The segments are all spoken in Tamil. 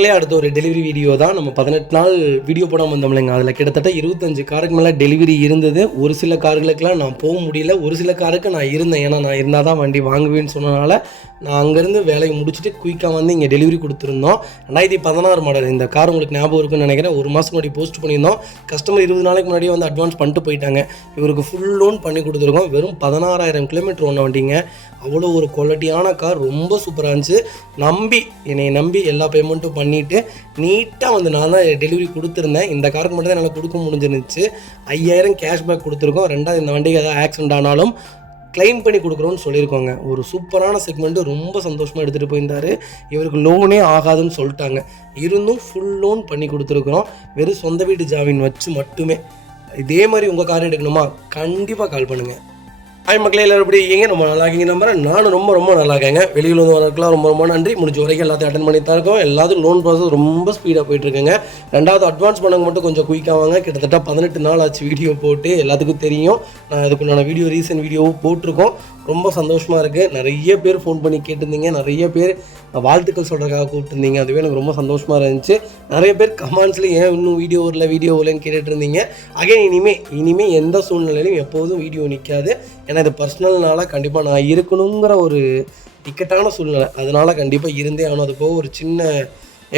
மக்களே அடுத்த ஒரு டெலிவரி வீடியோ தான். நம்ம 18 நாள் வீடியோ போடாமல் வந்தோம்லைங்க. அதில் கிட்டத்தட்ட 25 காருக்கு மேலே டெலிவரி இருந்தது. ஒரு சில கார்களுக்கெலாம் நான் போக முடியல, ஒரு சில காருக்கு நான் இருந்தேன். ஏன்னா நான் இருந்தால் தான் வண்டி வாங்குவேன்னு சொன்னனால நான் அங்கேருந்து வேலையை முடிச்சுட்டு குயிக்காக வந்து இங்கே டெலிவரி கொடுத்துருந்தோம். 2016 மாடல் இந்த கார் உங்களுக்கு ஞாபகம் இருக்குன்னு நினைக்கிறேன். ஒரு மாதம் முன்னாடி போஸ்ட் பண்ணியிருந்தோம். கஸ்டமர் 20 நாளைக்கு முன்னாடியே வந்து அட்வான்ஸ் பண்ணிட்டு போயிட்டாங்க. இவருக்கு ஃபுல் லோன் பண்ணி கொடுத்துருக்கோம். வெறும் 16,000 கிலோமீட்டர் ஓன வண்டிங்க. அவ்வளோ ஒரு குவாலிட்டியான கார், ரொம்ப சூப்பராக இருந்துச்சு. என்னை நம்பி எல்லா பேமெண்ட்டும் பண்ணிவிட்டு நீட்டாக வந்து நான் தான் டெலிவரி கொடுத்துருந்தேன். இந்த காருக்கு மட்டும் தான் என்னால் கொடுக்க முடிஞ்சிருந்துச்சு. 5,000 கேஷ்பேக் கொடுத்துருக்கோம். ரெண்டாவது இந்த வண்டிக்கு ஏதாவது ஆக்சிடென்ட் ஆனாலும் கிளைம் பண்ணி கொடுக்குறோன்னு சொல்லியிருக்கோங்க. ஒரு சூப்பரான செக்மெண்ட்டு, ரொம்ப சந்தோஷமாக எடுத்துகிட்டு போயிருந்தார். இவருக்கு லோனே ஆகாதுன்னு சொல்லிட்டாங்க. இருந்தும் ஃபுல் லோன் பண்ணி கொடுத்துருக்குறோம். வெறும் சொந்த வீட்டு ஜாமீன் வச்சு மட்டுமே. இதே மாதிரி உங்கள் கார் எடுக்கணுமா? கண்டிப்பாக கால் பண்ணுங்கள். ஹாய் மக்களே, எல்லாரும் எப்படி இருக்கீங்க? ரொம்ப நல்லா இருக்கீங்க நம்புறேன். நானும் ரொம்ப நல்லா இருக்கேங்க. வெளியில் வந்து வரதுக்குலாம் ரொம்ப நன்றி. முடிஞ்ச வரைக்கும் எல்லாத்தையும் அட்டன் பண்ணி தான் இருக்கோம். எல்லாத்துக்கும் லோன் ப்ராசஸ் ரொம்ப ஸ்பீடாக போயிட்டுருக்குங்க. ரெண்டாவது அட்வான்ஸ் பண்ணவங்க மட்டும் கொஞ்சம் குயிக்காவாங்க. கிட்டத்தட்ட 18 நாள் ஆச்சு வீடியோ போட்டு. எல்லாத்துக்கும் தெரியும். நான் அதுக்குண்டான ரீசன்ட் வீடியோவும் போட்டிருக்கோம். ரொம்ப சந்தோஷமாக இருக்குது. நிறைய பேர் ஃபோன் பண்ணி கேட்டிருந்தீங்க. நிறைய பேர் வாழ்த்துக்கள் சொல்கிறதுக்காக கூப்பிட்டுருந்தீங்க. அதுவே எனக்கு ரொம்ப சந்தோஷமாக இருந்துச்சு. நிறைய பேர் கமெண்ட்ஸில் ஏன் இன்னும் வீடியோ வரலன்னு கேட்டுட்டு இருந்தீங்க. அகைன் இனிமேல் எந்த சூழ்நிலையிலும் எப்போதும் வீடியோ நிற்காது. ஏன்னா இது பர்சனல்னால கண்டிப்பாக நான் இருக்கணுங்கிற ஒரு டிக்கெட்டான சூழ்நிலை. அதனால் கண்டிப்பாக இருந்தே ஆகணும். அது போக ஒரு சின்ன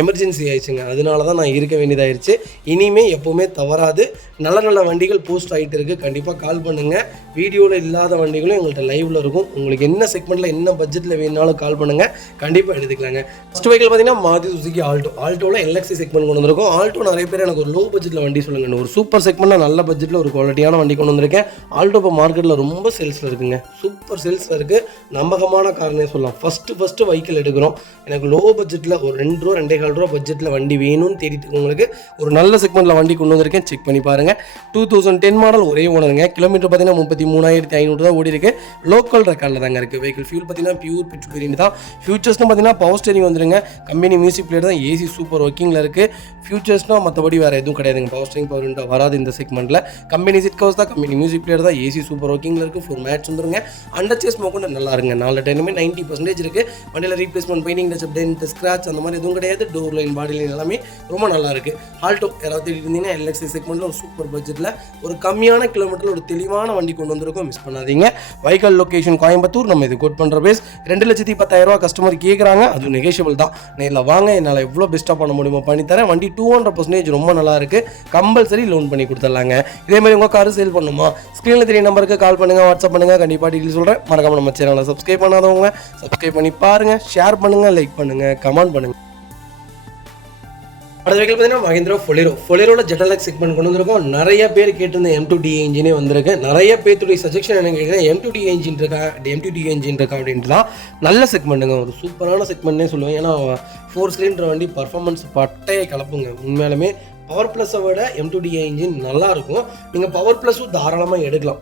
எமர்ஜென்சி ஆயிடுச்சுங்க. அதனால தான் நான் இருக்க வேண்டியதாகிடுச்சு. இனிமேல் எப்போவுமே தவறாது. நல்ல வண்டிகள் போஸ்ட் ஆகிட்டு இருக்குது. கண்டிப்பாக கால் பண்ணுங்கள். வீடியோவில் இல்லாத வண்டிகளும் எங்கள்கிட்ட லைவில் இருக்கும். உங்களுக்கு என்ன செக்மெண்ட்டில் என்ன பட்ஜெட்டில் வேணுனாலும் கால் பண்ணுங்கள். கண்டிப்பாக எடுத்துக்கலாங்க. ஃபஸ்ட் வெஹிக்கிள் பார்த்தீங்கன்னா மாருதி சுசுகி ஆல்டோவில் எல்எக்ஸி செக்மெண்ட் கொண்டு வந்திருக்கும். ஆல்டோ நிறைய பேர் எனக்கு ஒரு லோ பட்ஜெட்டில் வண்டி சொல்லுங்கள். ஒரு சூப்பர் செக்மெண்ட்டில் நல்ல பட்ஜெட்டில் ஒரு குவாலிட்டியான வண்டி கொண்டு வந்திருக்கேன். ஆல்டோ இப்போ மார்க்கெட்டில் ரொம்ப சேல்ஸில் இருக்குங்க. சூப்பர் சேல்ஸில் இருக்குது. நம்பகமான காரணே சொல்லலாம். ஃபஸ்ட்டு வெஹிக்கிள் எடுக்கிறோம். எனக்கு லோ பட்ஜெட்டில் ஒரு 2 ரூபா 2.25 ரூபா பட்ஜெட்டில் வண்டி வேணும்னு தேடிட்டு உங்களுக்கு ஒரு நல்ல செக்மெண்ட்டில் வண்டி கொண்டு வந்திருக்கேன். செக் பண்ணி பாருங்கள். 2010 மாடல், ஒரே ஓனருங்க. கிலோமீட்டர் பார்த்தீங்கன்னா 33,500 தான் ஓடி இருக்கு. லோக்கல் ரெக்கார்டில் தாங்க இருக்குது. வெஹிக்கிள் ஃபியூல் பார்த்தீங்கன்னா பியூர் பெட்ரோல் வேரியன்ட் தான். ஃபியூச்சர்ஸ்னு பார்த்தீங்கன்னா பவர் ஸ்டேரிங் வந்துருங்க. கம்பெனி மியூசிக் பிளேயர் தான். ஏசி சூப்பர் ஒர்க்கிங்கில் இருக்குது. ஃபியூச்சர்ஸ்னால் மற்றபடி வேறு எதுவும் கிடையாதுங்க. பவர் ஸ்டேரிங் பவர் விண்டோ வராது இந்த செக்மெண்ட்டில். கம்பெனி சிட் கவர்ஸ் தான். கம்பெனி மியூசிக் பிளேயர் தான். ஏசி சூப்பர் ஒர்க்கிங்கில் இருக்குது. 4 மேட்ச் வந்துருங்க. அண்டர் சேஸ் மோக்கொண்டு நல்லா இருங்க. 4 டைனுமே 90% இருக்குது. வண்டியில் replacement, painting touch, dent, scratch அந்த மாதிரி எதுவும் கிடையாது. டோர் லைன், பாடி லைன் எல்லாமே ரொம்ப நல்லா இருக்குது. ஆல்டோ யாராவது இருந்தீங்கன்னா எல்எக்ஸி செக்மெண்ட்டில் ஒரு சூப்பர் பட்ஜெட்டில் ஒரு கம்மியான கிலோமீட்டரில் ஒரு தெளிவான வண்டி கொண்டு வந்திருக்கோம். மிஸ் பண்ணாதீங்க. Vehicle location Coimbatore. நம்ம இது கோட் பண்ணுற பேஸ் 2,10,000 கஸ்டமர் கேட்குறாங்க. அது நெகோஷியபிள் தான். நேரில் வாங்க, என்னால் எவ்வளோ பெஸ்ட்டாக பண்ண முடியுமோ பண்ணித்தரேன். வண்டி 200% ரொம்ப நல்லா இருக்குது. கம்பல்சரி லோன் பண்ணி கொடுத்துடலாங்க. இதேமாதிரி உங்கள் காரு சேல் பண்ணுமா? ஸ்க்ரீனில் தெரிய நம்பருக்கு கால் பண்ணுங்கள், வாட்ஸ்அப் பண்ணுங்கள். கண்டிப்பாக டீட்டெயில் சொல்கிறேன். மறக்காம நம்ம சேனலை சப்ஸ்கிரைப் பண்ணாதவங்க சப்ஸ்கிரைப் பண்ணி பாருங்கள். ஷேர் பண்ணுங்கள், லைக் பண்ணுங்கள், கமெண்ட் பண்ணுங்கள். அடுத்த வெஹிக்கிள் பார்த்தீங்கன்னா மஹிந்திரா ஃபொலேரோவில் ஜெட்டலக்ஸ் செக்மெண்ட் கொண்டு வந்திருக்கோம். நிறைய பேர் கேட்டிருந்த M2D இன்ஜினே வந்திருக்கு. நிறைய பேருடைய சஜெக்ஷன் என்ன கேட்குறேன், M2D இன்ஜின் இருக்கா அப்படின்ட்டு தான். நல்ல செக்மெண்ட்டுங்க, ஒரு சூப்பரான செக்மெண்ட்னே சொல்லுவேன். ஏன்னா 4 சிலிண்டர் வண்டி பர்ஃபார்மன்ஸ் பட்டையை கலப்புங்க. உண்மையாலுமே பவர் ப்ளஸை விட M2D இன்ஜின் நல்லாயிருக்கும். நீங்கள் பவர் ப்ளஸும் தாராளமாக எடுக்கலாம்.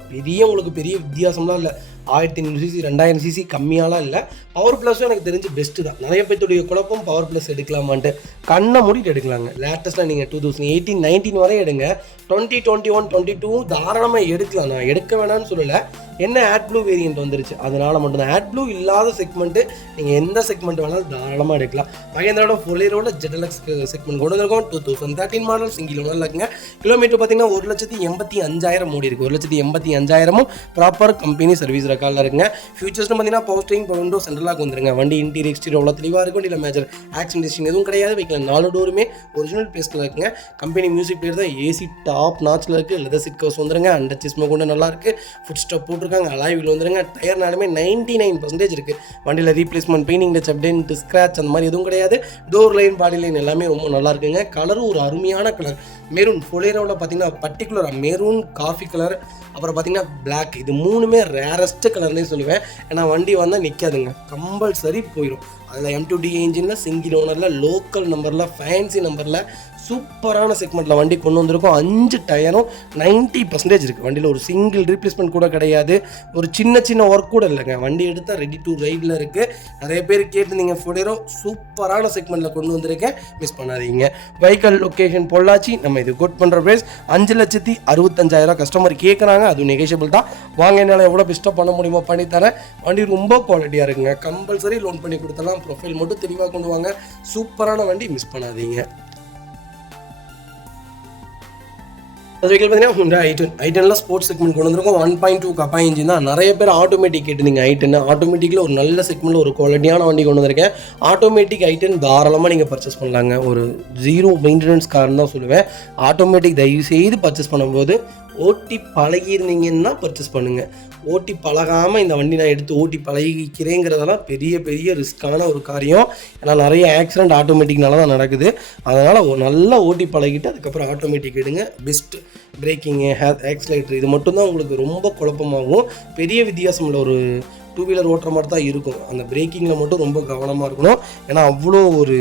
உங்களுக்கு பெரிய வித்தியாசம்லாம் இல்லை. 1500cc 2000cc கம்மியாலாம் இல்லை. பவர் ப்ளஸும் எனக்கு தெரிஞ்சு பெஸ்ட்டு தான். நிறைய பேருடைய குழப்பம் பவர் ப்ளஸ் எடுக்கலாமான்ட்டு. கண்ணை மூடிட்டு எடுக்கலாங்க. லேட்டஸ்ட்டாக நீங்கள் 2018, 19 வரை எடுங்க. 20, 21, 22 தாராளமாக எடுக்கலாம். நான் எடுக்க வேணாம்னு சொல்லலை. என்ன AdBlue வேரியன்ட் வந்துருச்சு, அதனால் மட்டும்தான். AdBlue இல்லாத செக்மெண்ட்டு நீங்கள் எந்த செக்மெண்ட் வேணாலும் தாராளமாக எடுக்கலாம். மஹிந்திராவோட ஃபொலேரோட ஜெட்டலக்ஸ் செக்மெண்ட் கொண்டு வந்திருக்கோம். 2013 மாடல் சிங்கிள் ஓனர் இருக்குங்க. கிலோமீட்டர் பார்த்தீங்கன்னா 1,85,000 ஓடி இருக்குது. 1,85,000 ப்ராப்பர் கம்பெனி சர்வீஸ் ரெக்கார்டில் இருக்குங்க. ஃபியூச்சர்ஸ்னு பார்த்தீங்கன்னா பவர் ஸ்டீரிங், பவர் விண்டோ, சென்ட்ரலாக வந்துருங்க. வண்டி இன்டீரியர் எக்ஸ்டீரியர் அவ்வளோ தெளிவாக இருக்கும். இல்லை மேஜர் ஆக்சிடென்ட் ஹிஸ்டரி எதுவும் கிடையாது. வைக்கலாம் 4 டோருமே ஒரிஜினல் பேஸ்டில் இருக்குங்க. கம்பெனி மியூசிக் பிளேயர் தான். ஏசி டாப் நாச்சில் இருக்குது. லெதர் சீட் கவர்ஸ் வந்துருங்க. அண்டர் சேஸ் மோக்கொண்டு நல்லா இருக்குது. ஃபுட் ஸ்டெப் போட்டிருக்காங்க. அலாய் வீல் வந்துருங்க. டயர்னாலுமே 99% இருக்குது. வண்டியில் replacement, painting touch, dent, scratch அந்த மாதிரி எதுவும் கிடையாது. டோர் லைன், பாடி லைன் எல்லாமே ரொம்ப நல்லா இருக்குங்க. கலரும் ஒரு அருமையான கலர். மெரூன் ஃபொலேரோவில் பார்த்தீங்கன்னா பர்டிகுலராக மெரூன், காஃபி கலர், அப்புறம் பார்த்தீங்கன்னா பிளாக். இது 3மே ரேரஸ்ட் கலர்னே சொல்லுவேன். ஏன்னா வண்டி வந்தால் நிற்காதுங்க, கம்பல்சரி போயிடும். அதில் M2D இன்ஜினில் சிங்கிள் ஓனரில் லோக்கல் நம்பரில் ஃபேன்சி நம்பரில் சூப்பரான செக்மெண்ட்டில் வண்டி கொண்டு வந்திருக்கோம். 5 டயரும் 90% இருக்குது. வண்டியில் ஒரு சிங்கிள் ரீப்ளேஸ்மெண்ட் கூட கிடையாது. ஒரு சின்ன ஒர்க் கூட இல்லைங்க. வண்டி எடுத்தால் ரெடி டு ரைடில் இருக்குது. நிறைய பேர் கேட்டுருந்தீங்க ஃபோடேரோ சூப்பரான செக்மெண்ட்டில் கொண்டு வந்திருக்கேன், மிஸ் பண்ணாதீங்க. Vehicle location Pollachi. நம்ம இது கோட் பண்ணுற ப்ரைஸ் 5,65,000 கஸ்டமர் கேட்குறாங்க. அது நெகோஷியபிள் தான். வாங்க, என்னால் எவ்வளோ பெஸ்ட்டாக பண்ண முடியுமோ பண்ணித்தரேன். வண்டி ரொம்ப குவாலிட்டியாக இருக்குங்க. கம்பல்சரி லோன் பண்ணி கொடுத்தலாம். ப்ரொஃபைல் மட்டும் தெளிவாக கொண்டு வாங்க. சூப்பரான வண்டி, மிஸ் பண்ணாதீங்க. அது வெஹிக்கிள் பார்த்தீங்கன்னா ஹுண்டாய் i10 ஸ்போர்ட்ஸ் செக்மெண்ட் கொண்டு வந்திருக்கோம். 1.2 கப்பா இன்ஜின் தான். நிறைய பேர் ஆட்டோமேட்டிக் கேட்டுருந்தீங்க. i10 ஆட்டோமேட்டிக்கில் ஒரு நல்ல செக்மெண்ட்டில் ஒரு குவாலிட்டியான வண்டி கொண்டு வந்திருக்கேன். ஆட்டோமேட்டிக் i10 தாராளமாக நீங்கள் பர்ச்சேஸ் பண்ணலாங்க. ஒரு 0 மெயின்டெனன்ஸ் கார்னு தான் சொல்லுவேன். ஆட்டோமேட்டிக் தயவு செய்து பர்ச்சேஸ் பண்ணும்போது ஓட்டி பழகிருந்தீங்கன்னா பர்ச்சேஸ் பண்ணுங்கள். ஓட்டி பழகாமல் இந்த வண்டி நான் எடுத்து ஓட்டி பழகிக்கிறேங்கிறதெல்லாம் பெரிய ரிஸ்க்கான ஒரு காரியம். ஏன்னா நிறைய ஆக்சிடென்ட் ஆட்டோமேட்டிக்னால தான் நடக்குது. அதனால் நல்லா ஓட்டி பழகிட்டு அதுக்கப்புறம் ஆட்டோமேட்டிக் எடுங்க. பெஸ்ட்டு பிரேக்கிங்கு, ஆக்சிலேட்டர் இது மட்டும்தான் உங்களுக்கு ரொம்ப குழப்பமாகும். பெரிய வித்தியாசம் இல்லை. ஒரு 2 வீலர் ஓட்டுற மாதிரி தான் இருக்கும். அந்த பிரேக்கிங்கில் மட்டும் ரொம்ப கவனமாக இருக்கணும். ஏன்னா அவ்வளோ ஒரு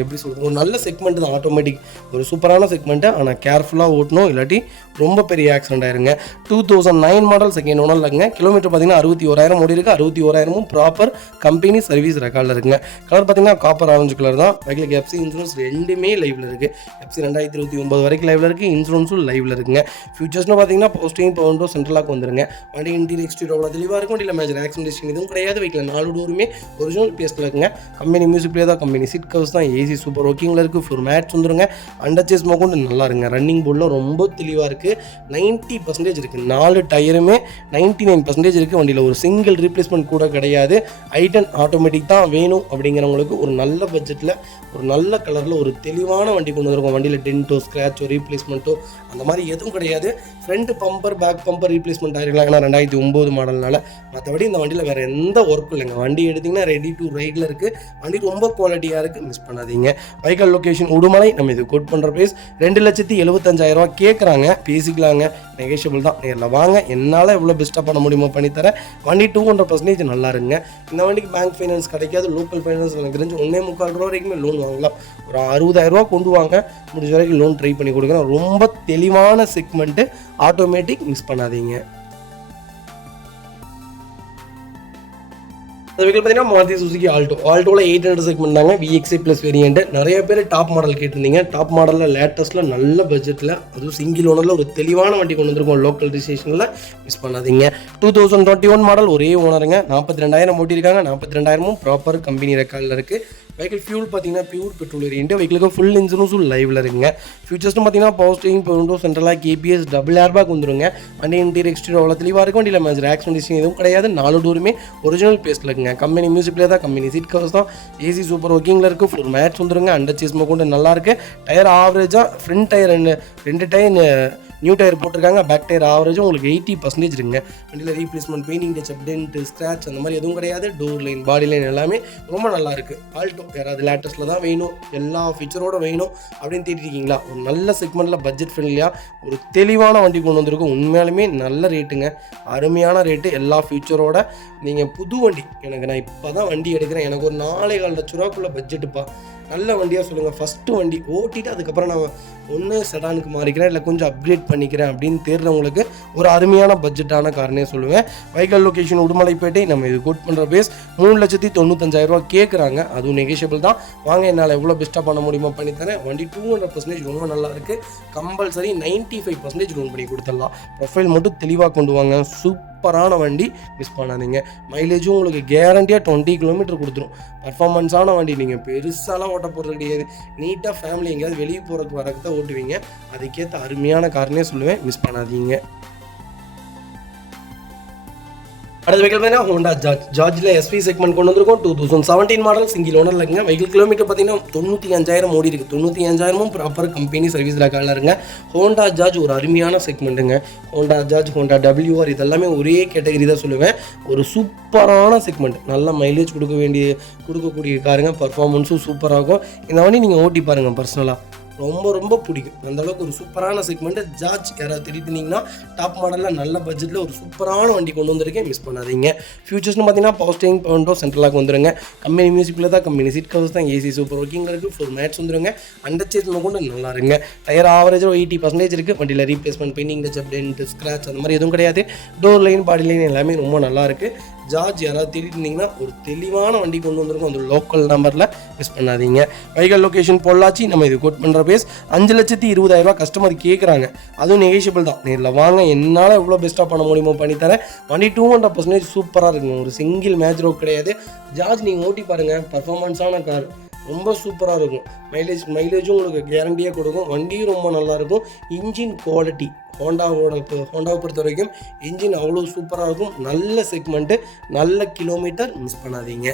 எப்படி சொல்கிறது, ஒரு நல்ல செக்மெண்ட் தான் ஆட்டோமேட்டிக். ஒரு சூப்பரான செக்மெண்ட்டு. ஆனால் கேர்ஃபுல்லாக ஓட்டணும், இல்லாட்டி ரொம்ப பெரிய ஆக்சிடென்ட் ஆயிருங்க. 2009 மாடல், செகண்ட் ஓனர் இல்லைங்க. கிலோமீட்டர் பார்த்தீங்கன்னா 61,000 ஓடி இருக்குது. 61,000 ப்ராப்பர் கம்பெனி சர்வீஸ் ரெக்கார்டில் இருக்குங்க. கலர் பார்த்தீங்கன்னா காப்பர் ஆரஞ்சு கலர் தான். பைக்கில் எஃப்சி இன்சூரன்ஸ் ரெண்டுமே லைவில் இருக்குது. எஃப்சி 2029 வரைக்கும் லைவில் இருக்குது. இன்சூரன்ஸும் லைவில் இருக்குங்க. ஃபியூச்சர்ஸ்னு பார்த்தீங்கன்னா போஸ்டிங் பவுண்டோ சென்ட்ரலாக வந்துருங்க. வண்டி இன்டீரியர் எக்ஸ்டீரியர் அவ்வளோ தெளிவாக இருக்கும். இல்லை மேஜர் ஆக்சிடென்ட் இதுவும் கிடையாது. வைக்கல 4 டோருமே ஒரிஜினல் பேஸில் இருக்குங்க. கம்பெனி மியூசிக் பிளே தான். கம்பெனி சீட் கவர்ஸ் தான். ஏசி சூப்பர் ஒர்க்கிங்கில் இருக்குது. ஃபுல் மேட்ச் வந்துருங்க. அண்டர் சேஸ் மோகொண்டு நல்லா இருக்குங்க. ரன்னிங் போர்டில் ரொம்ப தெளிவாக இருக்குது. 90% இருக்குது. 4 டயருமே 99% இருக்குது. வண்டியில் ஒரு சிங்கிள் ரீப்ளேஸ்மெண்ட் கூட கிடையாது. i10 ஆட்டோமேட்டிக் தான் வேணும் அப்படிங்கிறவங்களுக்கு ஒரு நல்ல பட்ஜெட்டில் ஒரு நல்ல கலரில் ஒரு தெளிவான வண்டி கொண்டு வந்திருக்கோம். வண்டியில் டென்ட்டோ ஸ்க்ராச்சோ ரீப்ளேஸ்மெண்ட்டோ அந்த மாதிரி எதுவும் கிடையாது. Front bumper back bumper replacement ஆகிருக்கலாம். ஏன்னா 2009 மாடல்னால. மற்றபடி இந்த வண்டியில் வேறு எந்த ஒர்க்கும் இல்லைங்க. வண்டி எடுத்திங்கன்னா ரெடி டு ரைடில் இருக்குது. வண்டி ரொம்ப குவாலிட்டியாக இருக்குது, மிஸ் பண்ணாதீங்க. Vehicle location Udumalai. நம்ம இது கோட் பண்ணுற ப்ரைஸ் 2,75,000 கேட்குறாங்க. பேசிக்கலாங்க, நெகோஷியபிள் தான். நேரில் வாங்க, என்னால் எவ்வளோ பெஸ்ட்டாக பண்ண முடியுமோ பண்ணித்தரேன். வண்டி 200% நல்லா இருங்க. இந்த வண்டிக்கு பேங்க் ஃபைனான்ஸ் கிடைக்காது. லோக்கல் ஃபைனான்ஸ் எனக்கு தெரிஞ்சு 1.25 ரூபா வரைக்குமே லோன் வாங்கலாம். ஒரு 60,000 கொண்டு வாங்க, முடிஞ்ச வரைக்கும் லோன் ட்ரை பண்ணி கொடுக்குறேன். ரொம்ப தெளிவான செக்மெண்ட்டு, ஆட்டோமேட்டிக், மிஸ் பண்ணாதீங்க. அது வெஹிக்கிள் பார்த்தீங்கன்னா மாருதி சுசுகி ஆல்டோவில் 800 செக்மெண்ட் தாங்க. VXI plus variant. நிறைய பேர் டாப் மாடல் கேட்டிருந்தீங்க. டாப் மாடலில் லேட்டஸ்ட்டில் நல்ல பட்ஜெட்டில் அதுவும் சிங்கிள் ஓனரில் ஒரு தெளிவான வண்டி கொண்டு வந்திருக்கோம். லோக்கல் ரிஜிஸ்ட்ரேஷனில், மிஸ் பண்ணாதீங்க. 2021 மாடல், ஒரே ஓனருங்க. 42,000 ஓட்டியிருக்காங்க. 42,000 ப்ராப்பர் கம்பெனி ரெக்கார்டில் இருக்குது. வெஹிக்கிள் ஃபியூல் பார்த்தீங்கன்னா பியூர் பெட்ரோல் வேரியன்ட். வெஹிக்கிளுக்கு ஃபுல் இன்சூரன்ஸும் லைவில் இருக்குங்க. ஃபியூச்சர்ஸ்னு பார்த்தீங்கன்னா power steering, power window central lock, KPS, double air bag வந்துருங்க. வண்டி இன்டீரியர் எக்ஸ்டீரியர் அவ்வளோ தெளிவாக இருக்கும். வண்டியில் மேஜர் ஆக்சிடென்ட் எதுவும் கிடையாது. 4 டோருமே ஒரிஜினல் பேஸில் இருக்குங்க. கம்பெனி மியூசிக்லேயே தான். கம்பெனி சீட் கவர்ஸ் தான். ஏசி சூப்பர் ஒர்க்கிங்கில் இருக்குது. ஃபுல் மேட்ச் வந்துருங்க. அண்டர் சேஸ் கொண்டு நல்லாயிருக்கு. டயர் ஆவரேஜாக front tyre 2 tyre new tyre போட்டிருக்காங்க. பேக் டயர் ஆவரேஜும் உங்களுக்கு 80% இருக்குங்க. வண்டியில் replacement, painting touch, dent, scratch அந்த மாதிரி எதுவும் கிடையாது. டோர் லைன், பாடி லைன் எல்லாமே ரொம்ப நல்லா இருக்குது. ஆல்டோ யாராவது லேட்டஸ்ட்டில் தான் வேணும், எல்லா ஃபீச்சரோடு வேணும் அப்படின்னு தேடிருக்கீங்களா? ஒரு நல்ல செக்மெண்ட்டில் பட்ஜெட் ஃப்ரெண்ட்லியாக ஒரு தெளிவான வண்டி கொண்டு வந்திருக்கும். உண்மையாலுமே நல்ல ரேட்டுங்க, அருமையான ரேட்டு, எல்லா ஃபியூச்சரோட. நீங்கள் புது வண்டி, நான் இப்போ தான் வண்டி எடுக்கிறேன், எனக்கு ஒரு 4,4 லட்ச ரூபாக்குள்ள பட்ஜெட்டுப்பா, நல்ல வண்டியாக சொல்லுங்கள். ஃபஸ்ட்டு வண்டி ஓட்டிட்டு அதுக்கப்புறம் நான் ஒன்று செடானுக்கு மாறிக்கிறேன், இல்லை கொஞ்சம் அப்கிரேட் பண்ணிக்கிறேன் அப்படின்னு தேர்றவங்களுக்கு ஒரு அருமையான பட்ஜெட்டான காரனே சொல்லுவேன். Vehicle location Udumalaipettai. நம்ம இது கோட் பண்ணுற பேஸ் 3,95,000 கேட்குறாங்க. அதுவும் நெகோஷியபிள் தான். வாங்க, என்னால் எவ்வளோ பெஸ்ட்டாக பண்ண முடியுமோ பண்ணித்தரேன். வண்டி 200% ரொம்ப நல்லா இருக்குது. கம்பல்சரி 95% லோன் பண்ணி கொடுத்துடலாம். ப்ரொஃபைல் மட்டும் தெளிவாக கொண்டு வாங்க. சூப்பரான வண்டி, மிஸ் பண்ணாதீங்க. மைலேஜும் உங்களுக்கு கேரண்டியாக 20 கிலோமீட்டர் கொடுத்துரும். பர்ஃபார்மன்ஸான வண்டி. நீங்கள் பெருசாலாம் ஓட்ட போகிறது கிடையாது. நீட்டாக ஃபேமிலி எங்கேயாவது வெளியே போகிறதுக்கு வரக்கு தான் ஓட்டுவீங்க. அதுக்கேற்ற அருமையான காரனே சொல்லுவேன், மிஸ் பண்ணாதீங்க. அடுத்த வெஹிக்கிள் பார்த்தீங்கன்னா ஹோண்டா ஜார்ஜில் SV செக்மெண்ட் கொண்டு வந்திருக்கோம். 2017 மாடல், சிங்கிள் ஓனர் இருக்குங்க. வெஹிக்கிள் கிலோமீட்டர் பார்த்தீங்கன்னா 95,000 ஓடி இருக்குது. 95,000 ப்ராப்பர் கம்பெனி சர்வீஸ் ரெக்கார்டில் இருங்க. ஹோண்டா ஜார்ஜ் ஒரு அருமையான செக்மெண்ட்டுங்க. ஹோண்டா ஜார்ஜ், ஹோண்டா WR இதெல்லாமே ஒரே கேட்டகரி தான் சொல்லுவேன். ஒரு சூப்பரான செக்மெண்ட், நல்ல மைலேஜ் கொடுக்கக்கூடிய காருங்க. பர்ஃபார்மன்ஸும் சூப்பராகும். இந்த வண்டி நீங்கள் ஓட்டி பாருங்கள். பர்சனலாக ரொம்ப ரொம்ப பிடிக்கும். அந்தளவுக்கு ஒரு சூப்பரான செக்மெண்ட்டு. ஜார்ஜ் யாராவது தேடிட்டு இருந்தீங்கன்னா டாப் மாடலில் நல்ல பட்ஜெட்டில் ஒரு சூப்பரான வண்டி கொண்டு வந்திருக்கேன், மிஸ் பண்ணாதீங்க. ஃபியூச்சர்ஸ்னு பார்த்தீங்கன்னா பவர் ஸ்டீரிங், பவர் விண்டோ, சென்ட்ரலாக வந்துருங்க. கம்பெனி மியூசிக்கில் தான், கம்பெனி சீட் கவர்ஸ் தான், ஏசி சூப்பர் ஒர்க்கிங்கில் இருக்குது, ஃபுல் மேட்ச் வந்துருங்க. அண்டர் சேஸ் கொண்டு நல்லா இருங்க. டயர் ஆவரேஜாக 80% இருக்குது. வண்டியில் replacement, painting touch, dent, scratch அந்த மாதிரி எதுவும் கிடையாது. டோர் லைன், பாடி லைன் எல்லாமே ரொம்ப நல்லா இருக்குது. ஜார்ஜ் யாராவது தேடிட்டு இருந்தீங்கன்னா ஒரு தெளிவான வண்டி கொண்டு வந்திருக்கும், அந்த லோக்கல் நம்பரில் மிஸ் பண்ணாதீங்க. வைகல் லொக்கேஷன் பொள்ளாச்சி. நம்ம இது கோட் பண்ணுற பேஸ் 5,20,000 கஸ்டமர் கேட்குறாங்க. அதுவும் நெகோஷியபிள் தான். நேரில் வாங்க, என்னால் எவ்வளோ பெஸ்ட்டாக பண்ண முடியுமோ பண்ணித்தரேன். வண்டி 200% சூப்பராக இருக்குங்க. ஒரு சிங்கிள் மேட்ச் ரோக் கிடையாது. ஜார்ஜ் நீங்கள் ஓட்டி பாருங்கள், பர்ஃபார்மன்ஸான கார், ரொம்ப சூப்பராக இருக்கும். மைலேஜும் உங்களுக்கு கேரண்டியாக கொடுக்கும். வண்டியும் ரொம்ப நல்லாயிருக்கும். இன்ஜின் குவாலிட்டி ஹோண்டாவை பொறுத்த வரைக்கும் இன்ஜின் அவ்வளோ சூப்பராக இருக்கும். நல்ல செக்மெண்ட்டு, நல்ல கிலோமீட்டர், மிஸ் பண்ணாதீங்க.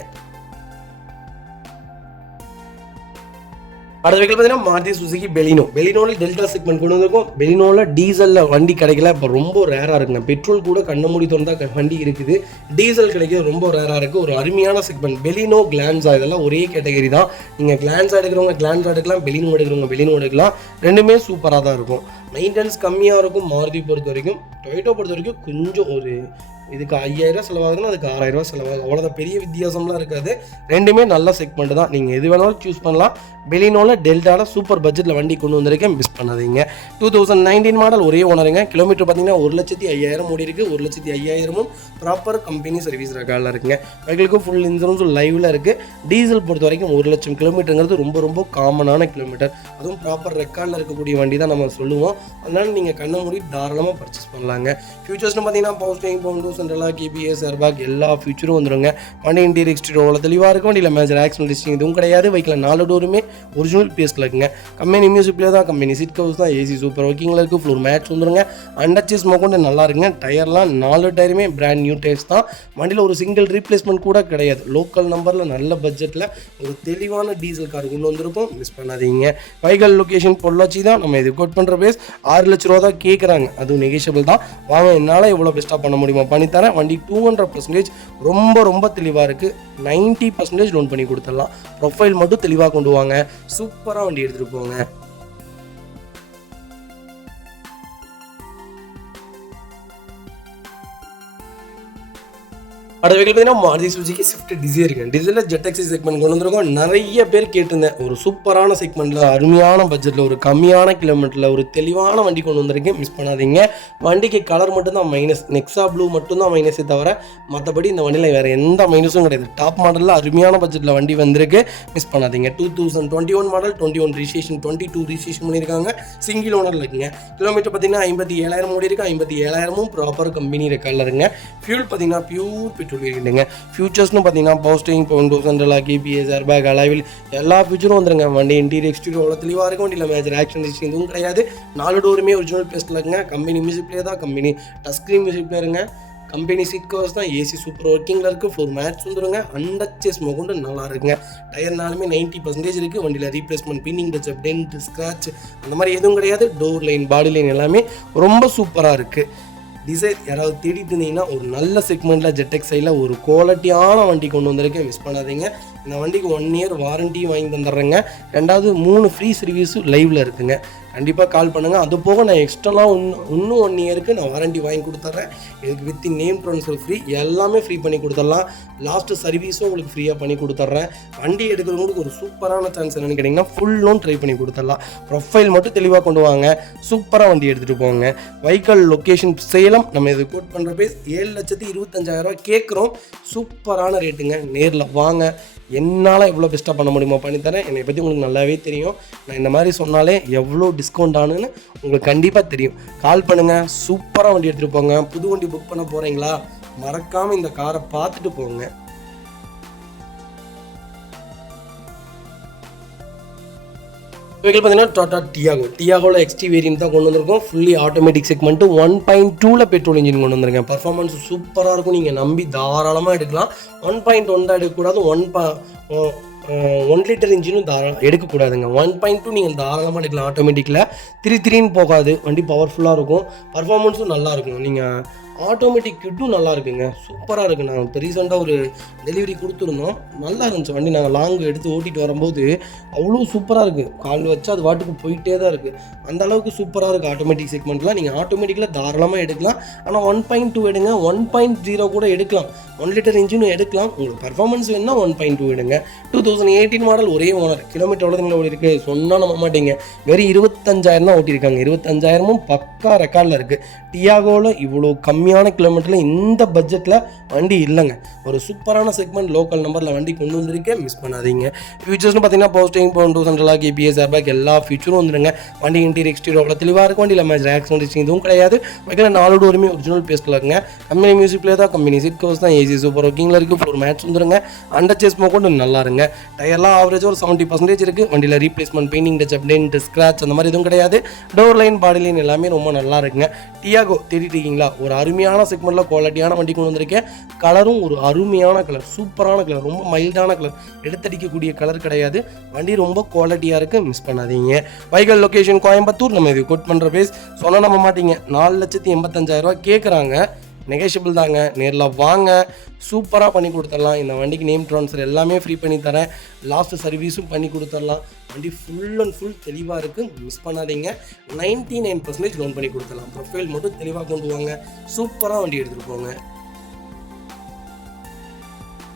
அடுத்த வெஹிக்கிள் பார்த்தீங்கன்னா மாருதி சுசுகி பெலினோ. பெலினோவில் டெல்டா செக்மெண்ட் கொண்டு வந்திருக்கும். பெலினோவில் டீசலில் வண்டி கிடைக்கல, இப்போ ரொம்ப ரேராக இருக்குங்க. பெட்ரோல் கூட கண்ண மூடி திறந்தா வண்டி இருக்குது, டீசல் கிடைக்கிறது ரொம்ப ரேராக இருக்குது. ஒரு அருமையான செக்மெண்ட் பெலினோ, கிளான்ஸா இதெல்லாம் ஒரே கேட்டகரி தான். நீங்கள் கிளான்ஸா எடுக்கிறவங்க கிளான்ஸா எடுக்கலாம், பெலினோ எடுக்கிறவங்க பெலினோ எடுக்கலாம். ரெண்டுமே சூப்பராக தான் இருக்கும். மெயின்டெனன்ஸ் கம்மியாக இருக்கும். மாருதி பொறுத்த வரைக்கும், டொயோட்டோ பொறுத்த வரைக்கும் கொஞ்சம் ஒரு இதுக்கு 5,000 செலவாகுதுன்னா அதுக்கு 6,000 செலவாகும். அவ்வளோதான், பெரிய வித்தியாசம்லாம் இருக்காது. ரெண்டுமே நல்ல செக்மெண்ட் தான். நீங்கள் எது வேணாலும் சூஸ் பண்ணலாம். பெலினோவில் டெல்டாவில் சூப்பர் பட்ஜெட்டில் வண்டி கொண்டு வந்திருக்கேன், மிஸ் பண்ணாதீங்க. 2019 மாடல், ஒரே ஓனருங்க. கிலோமீட்டர் பார்த்தீங்கன்னா 1,05,000 ஓடி இருக்குது. 1,05,000 ப்ராப்பர் கம்பெனி சர்வீஸ் ரெக்கார்டில் இருக்குங்க. வெஹிக்கிளுக்கும் ஃபுல் இன்சூரன்ஸும் லைவில் இருக்குது. டீசல் பொறுத்த வரைக்கும் 1,00,000 கிலோமீட்டருங்கிறது ரொம்ப ரொம்ப காமனான கிலோமீட்டர். அதுவும் ப்ராப்பர் ரெக்கார்டில் இருக்கக்கூடிய வண்டி தான் நம்ம சொல்லுவோம். அதனால் நீங்கள் கண்ணை மூடி தாராளமாக பர்ச்சேஸ் பண்ணலாங்க. ஃபியூச்சர்ஸ்னு பார்த்தீங்கன்னா power steering, power window, central lock, ABS, airbag எல்லா ஃபியூச்சரும் வந்துருங்க. வண்டி இன்டீரியர் எக்ஸ்டீரியர் அவ்வளோ தெளிவாக இருக்கும். வண்டியில் மேஜர் ஆக்சிடென்ட் ஹிஸ்டரி எதுவும் கிடையாது. வைக்கில் 4 டோருமே ஒரிஜினல் பேஸ்ட்டில் இருக்குங்க. கம்பெனி மியூசிக்கில் தான், கம்பெனி சீட் கவர்ஸ் தான், ஏசி சூப்பர் ஒர்க்கிங்கில் இருக்குது, ஃப்ளோர் மேட்ச் வந்துருங்க. அண்டர் சேஸ் கொண்டு நல்லா இருக்குங்க. டயர்லாம் 4 டயருமே பிராண்ட் நியூ டயர்ஸ் தான். வண்டியில் ஒரு சிங்கிள் ரீப்ளேஸ்மெண்ட் கூட கிடையாது. லோக்கல் நம்பரில் நல்ல பட்ஜெட்டில் ஒரு தெளிவான டீசல் கார் கொண்டு வந்திருக்கும், மிஸ் பண்ணாதீங்க. வைகல் லொக்கேஷன் பொள்ளாச்சி தான். நம்ம இது கோட் பண்ணுற பேஸ் 6 லட்ச ரூபா தான் கேட்குறாங்க. அதுவும் நெகோஷியபிள் தான். வாங்க, என்னால் எவ்வளோ பெஸ்ட்டாக பண்ண முடியுமா பண்ணித்தரேன். வண்டி 200% ரொம்ப ரொம்ப தெளிவாக இருக்குது. 90% லோன் பண்ணி கொடுத்துடலாம். ப்ரொஃபைல் மட்டும் தெளிவாக கொண்டு வாங்க, சூப்பராக வண்டி எடுத்துகிட்டு போங்க. அடுத்த வெஹிக்கிள் பார்த்தீங்கன்னா மாருதி சுசுகி ஸ்விஃப்ட் டிசைருங்க. டிசைரில் ஜெட்எக்ஸி செக்மெண்ட் கொண்டு வந்திருக்கோம். நிறைய பேர் கேட்டிருந்தேன், ஒரு சூப்பரான செக்மெண்ட்டில், அருமையான பட்ஜெட்டில், ஒரு கம்மியான கிலோமீட்டரில் ஒரு தெளிவான வண்டி கொண்டு வந்திருக்கேன், மிஸ் பண்ணாதீங்க. வண்டிக்கு கலர் மட்டும்தான் மைனஸ், நெக்ஸா ப்ளூ மட்டும்தான் மைனஸே தவிர மற்றபடி இந்த வண்டியில் வேறு எந்த மைனஸும் கிடையாது. டாப் மாடலில் அருமையான பட்ஜெட்டில் வண்டி வந்திருக்கு, மிஸ் பண்ணாதீங்க. 2021 மாடல், 21 ரிஜிஸ்ட்ரேஷன், 22 ரிஜிஸ்ட்ரேஷன் பண்ணியிருக்காங்க. சிங்கிள் ஓனரில் இருக்குங்க. கிலோமீட்டர் பார்த்தீங்கன்னா 57,000 ஓடி இருக்குது. 57,000 ப்ராப்பர் கம்பெனி ரெக்கார்டில் இருக்குங்க. ஃபியூல் பார்த்தீங்கன்னா பியூர் இருக்குங்க. ஃபியூச்சர்ஸ்னு பார்த்தீங்கன்னா power steering, power window, central lock, ABS, airbag, alloy wheel எல்லா ஃபியூச்சரும் வந்துருங்க. வண்டி இன்டீரியர் எக்ஸ்டீரியர் அவ்வளோ தெளிவாக இருக்கும். வண்டியில் மேஜர் ஆக்சிடென்ட் ஹிஸ்டரி எதுவும் கிடையாது. 4 டோருமே ஒரிஜினல் பேஸ்ட்டில் இருக்குங்க. கம்பெனி மியூசிக் பிளேயர் தான், கம்பெனி டச் ஸ்க்ரீன் மியூசிக் பிளேயருங்க. கம்பெனி சீட் கவர்ஸ் தான், ஏசி சூப்பர் ஒர்க்கிங்கில் இருக்குது, ஃபுல் மேட்ச் வந்துருங்க. அண்டர் சேஸ் கொண்டு நல்லா இருக்குங்க. டயர்னாலுமே 90% இருக்குது. வண்டியில் ரீப்ளேஸ்மெண்ட், பின்னிங் டச், டென்ட், ஸ்க்ராட்ச் அந்த மாதிரி எதுவும் கிடையாது. டோர் லைன், பாடி லைன் எல்லாமே ரொம்ப சூப்பராக இருக்குது. டிசைர் யாராவது தேடிட்டு இருந்தீங்கன்னா ஒரு நல்ல செக்மெண்ட்டில் ஜெட்எக்ஸையில் ஒரு குவாலிட்டியான வண்டி கொண்டு வந்திருக்கேன், மிஸ் பண்ணாதீங்க. இந்த வண்டிக்கு 1 இயர் வாரண்ட்டி வாங்கி தந்துடுறேங்க. 2வது 3 ஃப்ரீ சர்வீஸும் லைவில் இருக்குங்க. கண்டிப்பாக கால் பண்ணுங்கள். அது போக நான் எக்ஸ்ட்ராலாம் இன்னும் 1 இயருக்கு நான் வாரண்ட்டி வாங்கி கொடுத்துட்றேன். இதுக்கு வித் நேம் ட்ரான்ஸ்ஃபர் ஃப்ரீ, எல்லாமே ஃப்ரீ பண்ணி கொடுத்துடலாம். லாஸ்ட்டு சர்வீஸும் உங்களுக்கு ஃப்ரீயாக பண்ணி கொடுத்துட்றேன். வண்டி எடுக்கிறவங்களுக்கு ஒரு சூப்பரான சான்ஸ் என்னென்னு கேட்டிங்கன்னா ஃபுல் லோன் ட்ரை பண்ணி கொடுத்துடலாம். ப்ரொஃபைல் மட்டும் தெளிவாக கொண்டு வாங்க, சூப்பராக வண்டி எடுத்துகிட்டு போங்க. வைக்கல் லொக்கேஷன் சேலம். நம்ம இது கோட் பண்ணுற பேஸ் 7,25,000 கேட்குறோம். சூப்பரான ரேட்டுங்க. நேரில் வாங்க, என்னால் எவ்வளோ பெஸ்ட்டாக பண்ண முடியுமோ பண்ணித்தரேன். என்னை பற்றி உங்களுக்கு நல்லாவே தெரியும். நான் இந்த மாதிரி சொன்னாலே எவ்வளோ டிஸ்கவுண்ட் ஆனுன்னு உங்களுக்கு கண்டிப்பாக தெரியும். கால் பண்ணுங்கள், சூப்பராக வண்டி எடுத்துகிட்டு போங்க. புது வண்டி புக் பண்ண போகிறீங்களா, மறக்காமல் இந்த காரை பார்த்துட்டு போங்க. வெஹிக்கிள் பார்த்தீங்கன்னா டாடா டியாகோவில் எக்ஸ்டி வேரியன்ட் தான் கொண்டு வந்திருக்கோம். Fully automatic segment 1.2 petrol engine கொண்டு வந்திருக்கேன். பர்ஃபார்மன்ஸ் சூப்பராக இருக்கும். நீங்கள் நம்பி தாராளமாக எடுக்கலாம். 1.1 தான் எடுக்கக்கூடாது. 1 லிட்டர் இன்ஜினும் எடுக்கக்கூடாதுங்க. 1.2 நீங்கள் தாராளமாக எடுக்கலாம். ஆட்டோமேட்டிக்கில் 3 போகாது. வண்டி பவர்ஃபுல்லாக இருக்கும். பர்ஃபார்மன்ஸும் நல்லாயிருக்கும். நீங்கள் ஆட்டோமேட்டிக் கிட்டும் நல்லா இருக்குங்க, சூப்பராக இருக்குது. நாங்கள் இப்போ ரீசெண்டாக ஒரு டெலிவரி கொடுத்துருந்தோம், நல்லா இருந்துச்சு வண்டி. நாங்கள் லாங் எடுத்து ஓட்டிகிட்டு வரும்போது அவ்வளோ சூப்பராக இருக்குது. கால் வச்சு அது வாட்டுக்கு போயிட்டே தான் இருக்குது, அந்த அளவுக்கு சூப்பராக இருக்குது ஆட்டோமேட்டிக் செக்மெண்ட்டில். நீங்கள் ஆட்டோமேட்டிக்கில் தாராளமாக எடுக்கலாம். ஆனால் 1.2 எடுங்க, 1.0 கூட எடுக்கலாம், 1 லிட்டர் இன்ஜினும் எடுக்கலாம். உங்களுக்கு பர்ஃபார்மன்ஸ் வேணுன்னா 1.2 எடுங்க. 2018 மாடல், ஒரே ஓனர். கிலோமீட்டர் எவ்வளோ ஓடி இருக்குது சொன்னால் நம்ப மாட்டீங்க, வெறும் 25,000 தான் ஓட்டியிருக்காங்க. 25,000ம் பக்கா ரெக்கார்டில் இருக்குது. டியாகோவில் இவ்வளோ கம்மியான கிலோமீட்டரில் இந்த பட்ஜெட்டில் வண்டி இல்லைங்க. ஒரு சூப்பரான செக்மெண்ட், லோக்கல் நம்பரில் வண்டி கொண்டு வந்திருக்கேன், மிஸ் பண்ணாதீங்க. ஃபியூச்சர்ஸ்னு பார்த்தீங்கன்னா போஸ்டிங், பவுண்ட், சென்ட்ரலாக, கேபிஎஸ், ஏர்பேக் எல்லா ஃபியூச்சரும் வந்துடுங்க. வண்டி இன்டீரியர் எக்ஸ்டீரியர் அவ்வளோ தெளிவாக இருக்கும். வண்டியில் மேட்ச் ஆக்சிடென்ட் இதுவும் கிடையாது. வைக்கல 4 டோருமே ஒரிஜினல் பேஸ்ட்டில் இருக்குங்க. கம்பெனி மியூசிக் பிளே தான், கம்பெனி சீட் கவர்ஸ் தான், ஏசி சூப்பர் ஒர்க்கிங்கில் இருக்குது. ஃப்ளோர் மேட்ச் வந்துருங்க. அண்டர் சேஸ் கொண்டு நல்லா இருங்க. டயர்லாம் ஆவரேஜாக ஒரு 70% இருக்குது. வண்டியில் replacement, painting touch, dent, scratch அந்த மாதிரி எதுவும் கிடையாது. டோர் லைன், பாடி லைன் எல்லாமே ரொம்ப நல்லா இருக்குங்க. டியாகோ தேடிட்டு இருக்கீங்களா? ஒரு அருமையான செக்மெண்ட்டில் குவாலிட்டியான வண்டி கொண்டு வந்திருக்கேன். கலரும் ஒரு அருமையான கலர், சூப்பரான கலர், ரொம்ப மைல்டான கலர், எடுத்தடிக்கக்கூடிய கலர் கிடையாது. வண்டி ரொம்ப குவாலிட்டியாக இருக்குது, மிஸ் பண்ணாதீங்க. வைகல் லொக்கேஷன் கோயம்புத்தூர். நம்ம இது கோட் பண்ணுற பேஸ் சொன்னால் நம்ப மாட்டீங்க, 4,85,000 கேட்குறாங்க. நெகோஷியபிள் தாங்க, நேரில் வாங்க, சூப்பராக பண்ணி கொடுத்துடலாம். இந்த வண்டிக்கு நேம் ட்ரான்ஸ்ஃபர் எல்லாமே ஃப்ரீ பண்ணி தரேன், லாஸ்ட் சர்வீஸும் பண்ணி கொடுத்துடலாம். வண்டி ஃபுல் அண்ட் ஃபுல் தெளிவாக இருக்குது, மிஸ் பண்ணாதீங்க. 99% லோன் பண்ணி கொடுத்துடலாம். ப்ரொஃபைல் மட்டும் தெளிவாக கொண்டு வாங்க, சூப்பராக வண்டி எடுத்துகிட்டு போங்க.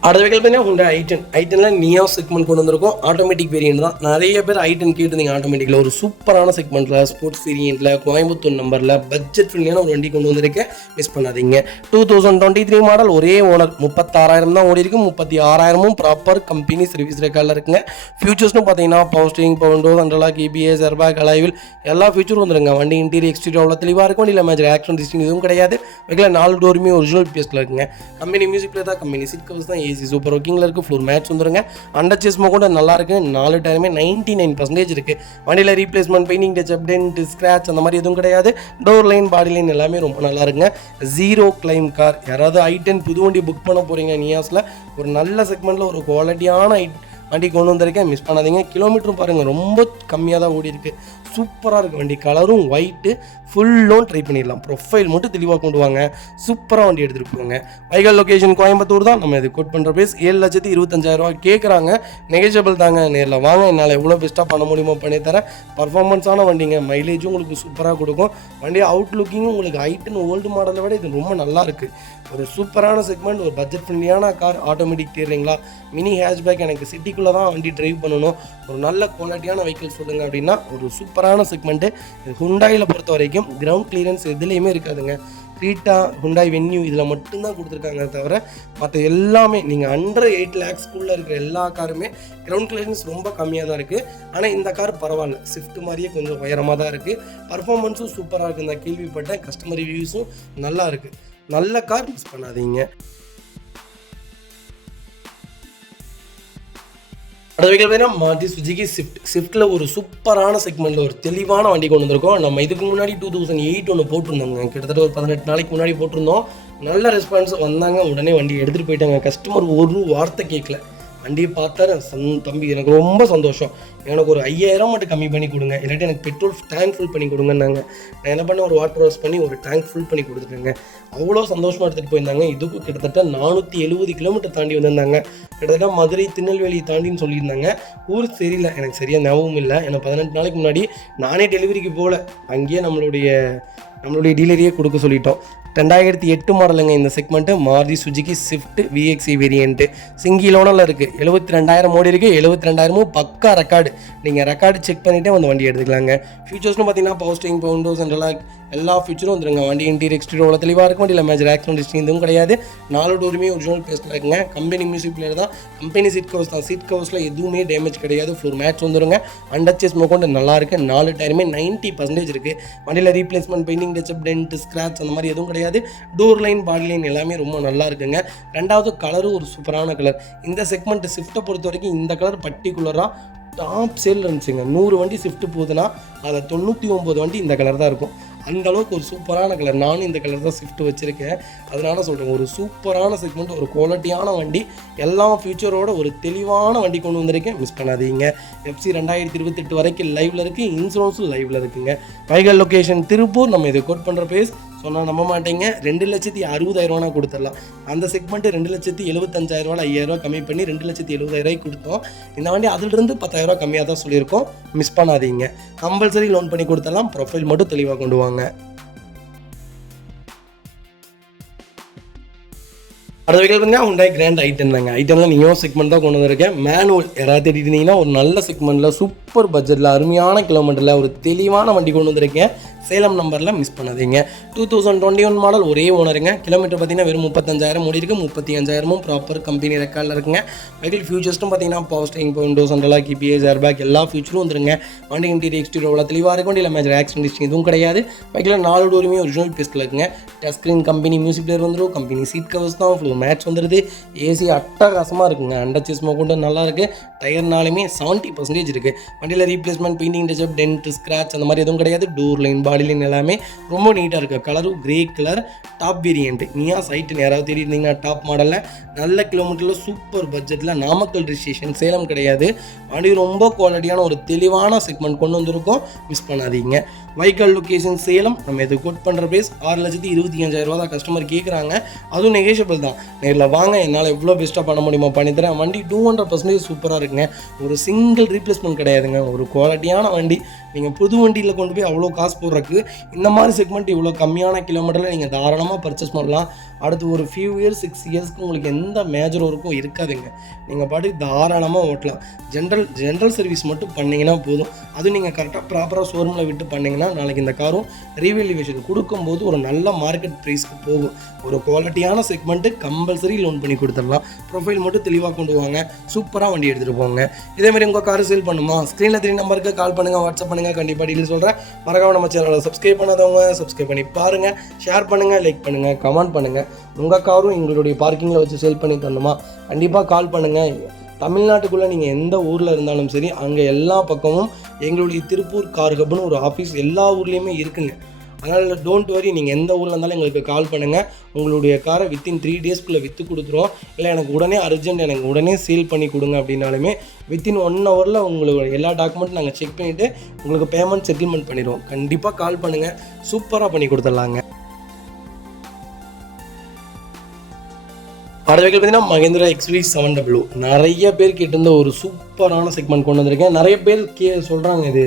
அடுத்த வெஹிக்கிள் பார்த்தீங்கன்னா ஹுண்டாய் i10. i10ல் நியோ செக்மெண்ட் கொண்டு வந்திருக்கும். ஆட்டோமேட்டிக் வேரியன்ட் தான். நிறைய பேர் i10 கேட்டிருந்தீங்க. ஆட்டோமேட்டிக்கில் ஒரு சூப்பரான செக்மெண்ட்டில், ஸ்போர்ட்ஸ் வேரியண்ட்டில், கோயம்புத்தூர் நம்பரில், பட்ஜெட் ஃப்ரெண்ட்லியான ஒரு வண்டி கொண்டு வந்திருக்கேன், மிஸ் பண்ணாதீங்க. 2023 மாடல், ஒரே ஓனர். 36,000 தான் ஓடி இருக்கு. 36,000ம் ப்ராப்பர் கம்பெனி சர்வீஸ் ரெக்கார்டில் இருக்குங்க. ஃபியூச்சர்ஸ்னு பார்த்தீங்கன்னா போஸ்டிங், பவுண்டோ, சென்ட்ரலாக, கேபிஎஸ், ஏர்பேக், அலைவில் எல்லா ஃபியூச்சரும் வந்துருங்க. வண்டி இன்டீரியர் எக்ஸ்டீரியர் அவ்வளோ தெளிவாக இருக்கும். வண்டியில் மேட்ச் ஆக்சிடென்ட் இதுவும் கிடையாது. வைக்கல 4 டோருமே ஒரிஜினல் பேஸ்ட்டில் இருக்குங்க. கம்பெனி மியூசிக் பிளே தான், கம்பெனி சீட் கவர்ஸ் தான், ஏசி சூப்பர் ஒர்க்கிங்கில் இருக்குது. ஃப்ளோர் மேட்ச் வந்துருங்க. அண்டர் சேஸ் கூட நல்லா இருக்குது. 4 டயருமே 99% இருக்குது. வண்டியில் replacement, painting touch, dent, scratch அந்த மாதிரி எதுவும் கிடையாது. டோர் லைன், பாடி லைன் எல்லாமே ரொம்ப நல்லா இருக்குங்க. 0 கிளைம் கார். யாராவது i10 புது வண்டி புக் பண்ண போகிறீங்க நியாஸில், ஒரு நல்ல செக்மெண்ட்டில் ஒரு குவாலிட்டியான வண்டி கொண்டு வந்திருக்கேன், மிஸ் பண்ணாதீங்க. கிலோமீட்டரும் பாருங்கள் ரொம்ப கம்மியாக தான் ஓடி இருக்குது, சூப்பராக இருக்குது வண்டி. கலரும் ஒயிட்டு, ஃபுல் லோன் ட்ரை பண்ணிடலாம். ப்ரொஃபைல் மட்டும் தெளிவாக கொண்டு வாங்க, சூப்பராக வண்டி எடுத்துகிட்டு போங்க. வைகல் லொக்கேஷன் கோயம்புத்தூர் தான். நம்ம இது கோட் பண்ணுற பேஸ் 7,25,000 கேட்குறாங்க. நெகோஷியபிள் தாங்க, நேரில் வாங்க, என்னால் எவ்வளோ பெஸ்ட்டாக பண்ண முடியுமோ பண்ணித்தரேன். பர்ஃபார்மன்ஸான வண்டிங்க, மைலேஜும் உங்களுக்கு சூப்பராக கொடுக்கும். வண்டி அவுட் லுக்கிங்கும் உங்களுக்கு i10 ஓல்டு மாடலை விட இது ரொம்ப நல்லா இருக்குது. ஒரு சூப்பரான செக்மெண்ட், ஒரு பட்ஜெட் ஃப்ரெண்ட்லியான கார். ஆட்டோமேட்டிக் தேடுறீங்களா? மினி ஹேஷ்பேக், எனக்கு சிட்டிக்குள்ளே தான் வண்டி டிரைவ் பண்ணணும், ஒரு நல்ல குவாலிட்டியான வெஹிக்கிள் சொல்லுங்கள் அப்படின்னா ஒரு சூப்பரான செக்மெண்ட்டு. ஹுண்டாயில் பொறுத்த வரைக்கும் கிரவுண்ட் கிளியரன்ஸ் எதுலேயுமே இருக்காதுங்க. கிரீட்டா, ஹுண்டாய் வென்யூ இதில் மட்டும்தான் கொடுத்துருக்காங்க தவிர மற்ற எல்லாமே நீங்கள் அண்டர் 8 lakhsக்குள்ளே இருக்கிற எல்லா காருமே கிரவுண்ட் கிளியரன்ஸ் ரொம்ப கம்மியாக தான் இருக்குது. ஆனால் இந்த கார் பரவாயில்ல, ஸ்விஃப்ட் மாதிரியே கொஞ்சம் உயரமாக தான் இருக்குது. பர்ஃபார்மன்ஸும் சூப்பராக இருக்குது. நான் கேள்விப்பட்டேன், கஸ்டமர் ரிவ்யூஸும் நல்லா இருக்குது. நல்ல கார், மிஸ் பண்ணாதீங்க. அடுத்த வெஹிக்கிள் பார்த்தீங்கன்னா மாருதி சுசுகி ஸ்விஃப்ட். ஸ்விஃப்ட்டில் ஒரு சூப்பரான செக்மெண்ட்டில் ஒரு தெளிவான வண்டி கொண்டு வந்திருக்கோம். நம்ம இதுக்கு முன்னாடி 2008 ஒன்று போட்டிருந்தோங்க, கிட்டத்தட்ட ஒரு 18 நாளைக்கு முன்னாடி போட்டிருந்தோம். நல்ல ரெஸ்பான்ஸ் வந்தாங்க, உடனே வண்டி எடுத்துகிட்டு போயிட்டாங்க. கஸ்டமர் ஒரு வார்த்தை கேட்கல, வண்டியை பார்த்தா தம்பி எனக்கு ரொம்ப சந்தோஷம், எனக்கு ஒரு 5,000 மட்டும் கம்மி பண்ணி கொடுங்க, இல்லாட்டி எனக்கு பெட்ரோல் டேங்க் ஃபுல் பண்ணி கொடுங்கன்னாங்க. நான் என்ன பண்ணேன், ஒரு வாட்டர் வாஷ் பண்ணி ஒரு டேங்க் ஃபுல் பண்ணி கொடுத்துட்டேங்க. அவ்வளோ சந்தோஷமாக எடுத்துகிட்டு போயிருந்தாங்க. இதுக்கும் கிட்டத்தட்ட 470 கிலோமீட்டர் தாண்டி வந்திருந்தாங்க. கிட்டத்தட்ட மதுரை, திருநெல்வேலி தாண்டின்னு சொல்லியிருந்தாங்க. ஊர் தெரியல, எனக்கு சரியாக ஞாபகம் இல்லை. ஏன்னா 18 நாளைக்கு முன்னாடி நானே டெலிவரிக்கு போகல, அங்கேயே நம்மளுடைய டீலரையே கொடுக்க சொல்லிட்டோம். 2008 மாடலுங்க இந்த segment. Maruti Suzuki Swift VXE variant, single ஓனரில் இருக்குது. 72,000 ஓடி இருக்குது. 72,000ம் பக்கா ரெக்கார்டு. நீங்கள் ரெக்கார்டு செக் பண்ணிவிட்டே வந்து வண்டி எடுத்துக்கலாங்க. ஃபியூச்சர்ஸ்னு பார்த்தீங்கன்னா போஸ்டிங், பவுண்டோ, சென்ட்ரலாக எல்லா ஃபியூச்சரும் வந்துருங்க. வண்டி இன்டீரியர் எக்ஸ்டீரியர் அவ்வளோ தெளிவாக இருக்கும். வண்டியில் மேஜர் ஆக்சிடென்ட் இதுவும் கிடையாது. 4 டோருமே ஒரிஜினல் பேஸ்ட்டில் இருக்குங்க. கம்பெனி மியூசிக் பிளேயர் தான், கம்பெனி சீட் கவர்ஸ் தான். சீட் கவர்ஸில் எதுவுமே டேமேஜ் கிடையாது. ஃப்ளோர் மேட்ச் வந்துருங்க. அண்டர் சேஸ் கொண்டு நல்லா இருக்குது. 4 டயருமே 90% இருக்குது. வண்டியில் replacement, painting touch, dent, scratch அந்த மாதிரி எதுவும் கிடையாது. டோர் லைன், பாடி லைன் எல்லாமே ரொம்ப நல்லா இருக்குங்க. ரெண்டாவது கலரும் ஒரு சூப்பரான கலர். இந்த செக்மெண்ட் ஸ்விஃப்ட்டை பொறுத்த வரைக்கும் இந்த கலர் பர்டிகுலராக டாப் சேல் இருந்துச்சுங்க. 100 வண்டி ஸ்விஃப்ட் போகுதுன்னா அதில் 99 வண்டி இந்த கலர் தான் இருக்கும். அந்த அளவுக்கு ஒரு சூப்பரான கலர். நானும் இந்த கலர் தான் ஸ்விஃப்ட் வச்சுருக்கேன், அதனால சொல்கிறேன். ஒரு சூப்பரான செக்மெண்ட், ஒரு குவாலிட்டியான வண்டி, எல்லா ஃபியூச்சரோட ஒரு தெளிவான வண்டி கொண்டு வந்திருக்கேன், மிஸ் பண்ணாதீங்க. FC 2028 வரைக்கும் லைவில் இருக்குது. இன்சூரன்ஸும் லைவில் இருக்குங்க. வைகல் லொக்கேஷன் திருப்பூர். நம்ம இதை கோட் பண்ணுற பேஸ் சொன்னால் நம்ப மாட்டேங்க, 2,60,60,000 கொடுத்துடலாம். அந்த செக்மெண்ட்டு 2,75,000 5,000 கம்மி பண்ணி 2,70,000 கொடுத்தோம். இந்த வண்டி அதிலிருந்து 10,000 கம்மியாக தான் சொல்லியிருக்கோம். மிஸ் பண்ணாதீங்க. கம்பல்சரி லோன் பண்ணி கொடுத்துடலாம். ப்ரொஃபைல் மட்டும் தெளிவாக கொண்டு வாங்க. அடுத்த வெஹிக்கிள் பார்த்தீங்கன்னா Hyundai Grand i10 தாங்க. i10ல நியோ செக்மெண்ட் தான் கொண்டு வந்திருக்கேன். மேனுவல் யாராவது தேடிட்டு இருந்தீங்கன்னா ஒரு நல்ல செக்மெண்ட்டில் சூப்பர் பட்ஜெட்டில் அருமையான கிலோமீட்டரில் ஒரு தெளிவான வண்டி கொண்டு வந்திருக்கேன். சேலம் நம்பரில் மிஸ் பண்ணாதீங்க. 2021 மாடல், ஒரே ஓனருங்க. கிலோமீட்டர் பார்த்தீங்கன்னா வெறும் 35,000 ஓடி இருக்குது. 35,000 ப்ராப்பர் கம்பெனி ரெக்கார்டில் இருக்குங்க. வெஹிக்கிள் ஃபியூச்சர்ஸ்ட்டும் பார்த்தீங்கன்னா power steering, Windows, central lock, EPS, airbag எல்லா ஃபியூச்சரும் வந்துருங்க. வண்டி இன்டீரியர் எக்ஸ்டீரியர் அவ்வளோ தெளிவாக இருக்கும். வண்டியில் மேஜர் ஆக்சிடென்ட் ஹிஸ்ட்ரி எதுவும் கிடையாது. வெஹிக்கில் 4 டோருமே ஒரிஜினல் பீஸில் இருக்குங்க. Touch screen company music player வந்துடும். கம்பெனி சீட் கவர்ஸ் தான், ஃபுல் மேட்ச் வந்துடுது. ஏசி அட்டகாசமாக இருக்குங்க. அண்டர்ச்சேஸ் கொண்டு நல்லா இருக்குது. டயர்னாலுமே 70% இருக்குது. வண்டியில் replacement, painting touch up, dent, scratch அந்த மாதிரி எதுவும் கிடையாது. டோர் லைன், பாடி லைன் எல்லாமே ரொம்ப நீட்டாக இருக்குது. கலரும் கிரே கலர், டாப் வேரியன்ட். நியா i10 யாராவது தேடி இருந்தீங்கன்னா டாப் மாடலில் நல்ல கிலோமீட்டரில் சூப்பர் பட்ஜெட்டில், நாமக்கல் ரிஜிஸ்ட்ரேஷன், சேலம் கிடையாது. வண்டி ரொம்ப குவாலிட்டியான ஒரு தெளிவான செக்மெண்ட் கொண்டு வந்திருக்கோம். மிஸ் பண்ணாதீங்க. வைக்கல் லொக்கேஷன் சேலம். நம்ம இது கோட் பண்ணுற ப்ரைஸ் 6,25,000 தான் கஸ்டமர் கேட்குறாங்க. அதுவும் நெகோஷியபிள் தான். நேரில் வாங்க, என்னால் எவ்வளோ பெஸ்ட்டாக பண்ண முடியுமோ பண்ணித்தரேன். வண்டி 200% சூப்பராக இருக்குங்க. ஒரு சிங்கிள் ரீப்ளேஸ்மெண்ட் கிடையாதுங்க. ஒரு குவாலிட்டியான வண்டி. நீங்கள் புது வண்டியில் கொண்டு போய் அவ்வளோ காசு போடுறதுக்கு இந்த மாதிரி செக்மெண்ட் இவ்வளோ கம்மியான கிலோமீட்டரில் நீங்கள் தாராளமாக பர்ச்சேஸ் பண்ணலாம். அடுத்து ஒரு ஃபியூ இயர்ஸ் 6 இயர்ஸ்க்கு உங்களுக்கு எந்த மேஜர் ஒர்க்கும் இருக்காதுங்க. நீங்கள் பாட்டுக்கு தாராளமாக ஓட்டலாம். ஜென்ரல் சர்வீஸ் மட்டும் பண்ணிங்கன்னா போதும். அதுவும் நீங்கள் கரெக்டாக ப்ராப்பராக ஷோரூமில் விட்டு பண்ணிங்கன்னா நாளைக்கு இந்த காரும் ரீவேல்யூவேஷன் கொடுக்கும்போது ஒரு நல்ல மார்க்கெட் ப்ரைஸ்க்கு போகும். ஒரு குவாலிட்டியான செக்மெண்ட்டு கம்பல்சரி லோன் பண்ணி கொடுத்துடலாம். ப்ரொஃபைல் மட்டும் தெளிவாக கொண்டு வாங்க. சூப்பராக வண்டி எடுத்துகிட்டு போங்க. இதேமாதிரி உங்கள் கார் சேல் பண்ணுமா, ஸ்க்ரீனில் 3 நம்பருக்கு கால் பண்ணுங்கள், வாட்ஸ்அப் பண்ணுங்கள். கண்டிப்பாக டீல் சொல்கிறேன். மறக்காம நம்ம சேனலை சப்ஸ்கிரைப் பண்ணாதவங்க சப்ஸ்கிரைப் பண்ணி பாருங்கள். ஷேர் பண்ணுங்கள், லைக் பண்ணுங்கள், கமெண்ட் பண்ணுங்கள். உங்கள் காரும் எங்களுடைய பார்க்கிங்கில் வச்சு சேல் பண்ணி தரணுமா, கண்டிப்பாக கால் பண்ணுங்கள். தமிழ்நாட்டுக்குள்ளே நீங்கள் எந்த ஊரில் இருந்தாலும் சரி, அங்கே எல்லா பக்கமும் எங்களுடைய திருப்பூர் கார் ஹப்னு ஒரு ஆஃபீஸ் எல்லா ஊர்லேயுமே இருக்குங்க. அதனால் டோன்ட் வரி, நீங்கள் எந்த ஊரில் இருந்தாலும் எங்களுக்கு கால் பண்ணுங்கள். உங்களுடைய காரை வித்தின் 3 டேஸ்க்குள்ளே விற்று கொடுத்துருவோம். இல்லை எனக்கு உடனே அர்ஜென்ட், எனக்கு உடனே சேல் பண்ணி கொடுங்க அப்படின்னாலுமே வித்தின் 1 ஹவரில் உங்களோட எல்லா டாக்குமெண்ட்டும் நாங்கள் செக் பண்ணிவிட்டு உங்களுக்கு பேமெண்ட் செட்டில்மெண்ட் பண்ணிடுவோம். கண்டிப்பாக கால் பண்ணுங்கள். சூப்பராக பண்ணி கொடுத்துடலாங்க. அடுத்த வெஹிக்கிள் பார்த்தீங்கன்னா மஹேந்திரா XV 700. நிறைய பேர் கேட்டிருந்த ஒரு சூப்பரான செக்மெண்ட் கொண்டு வந்திருக்கேன். நிறைய பேர் சொல்கிறாங்க இது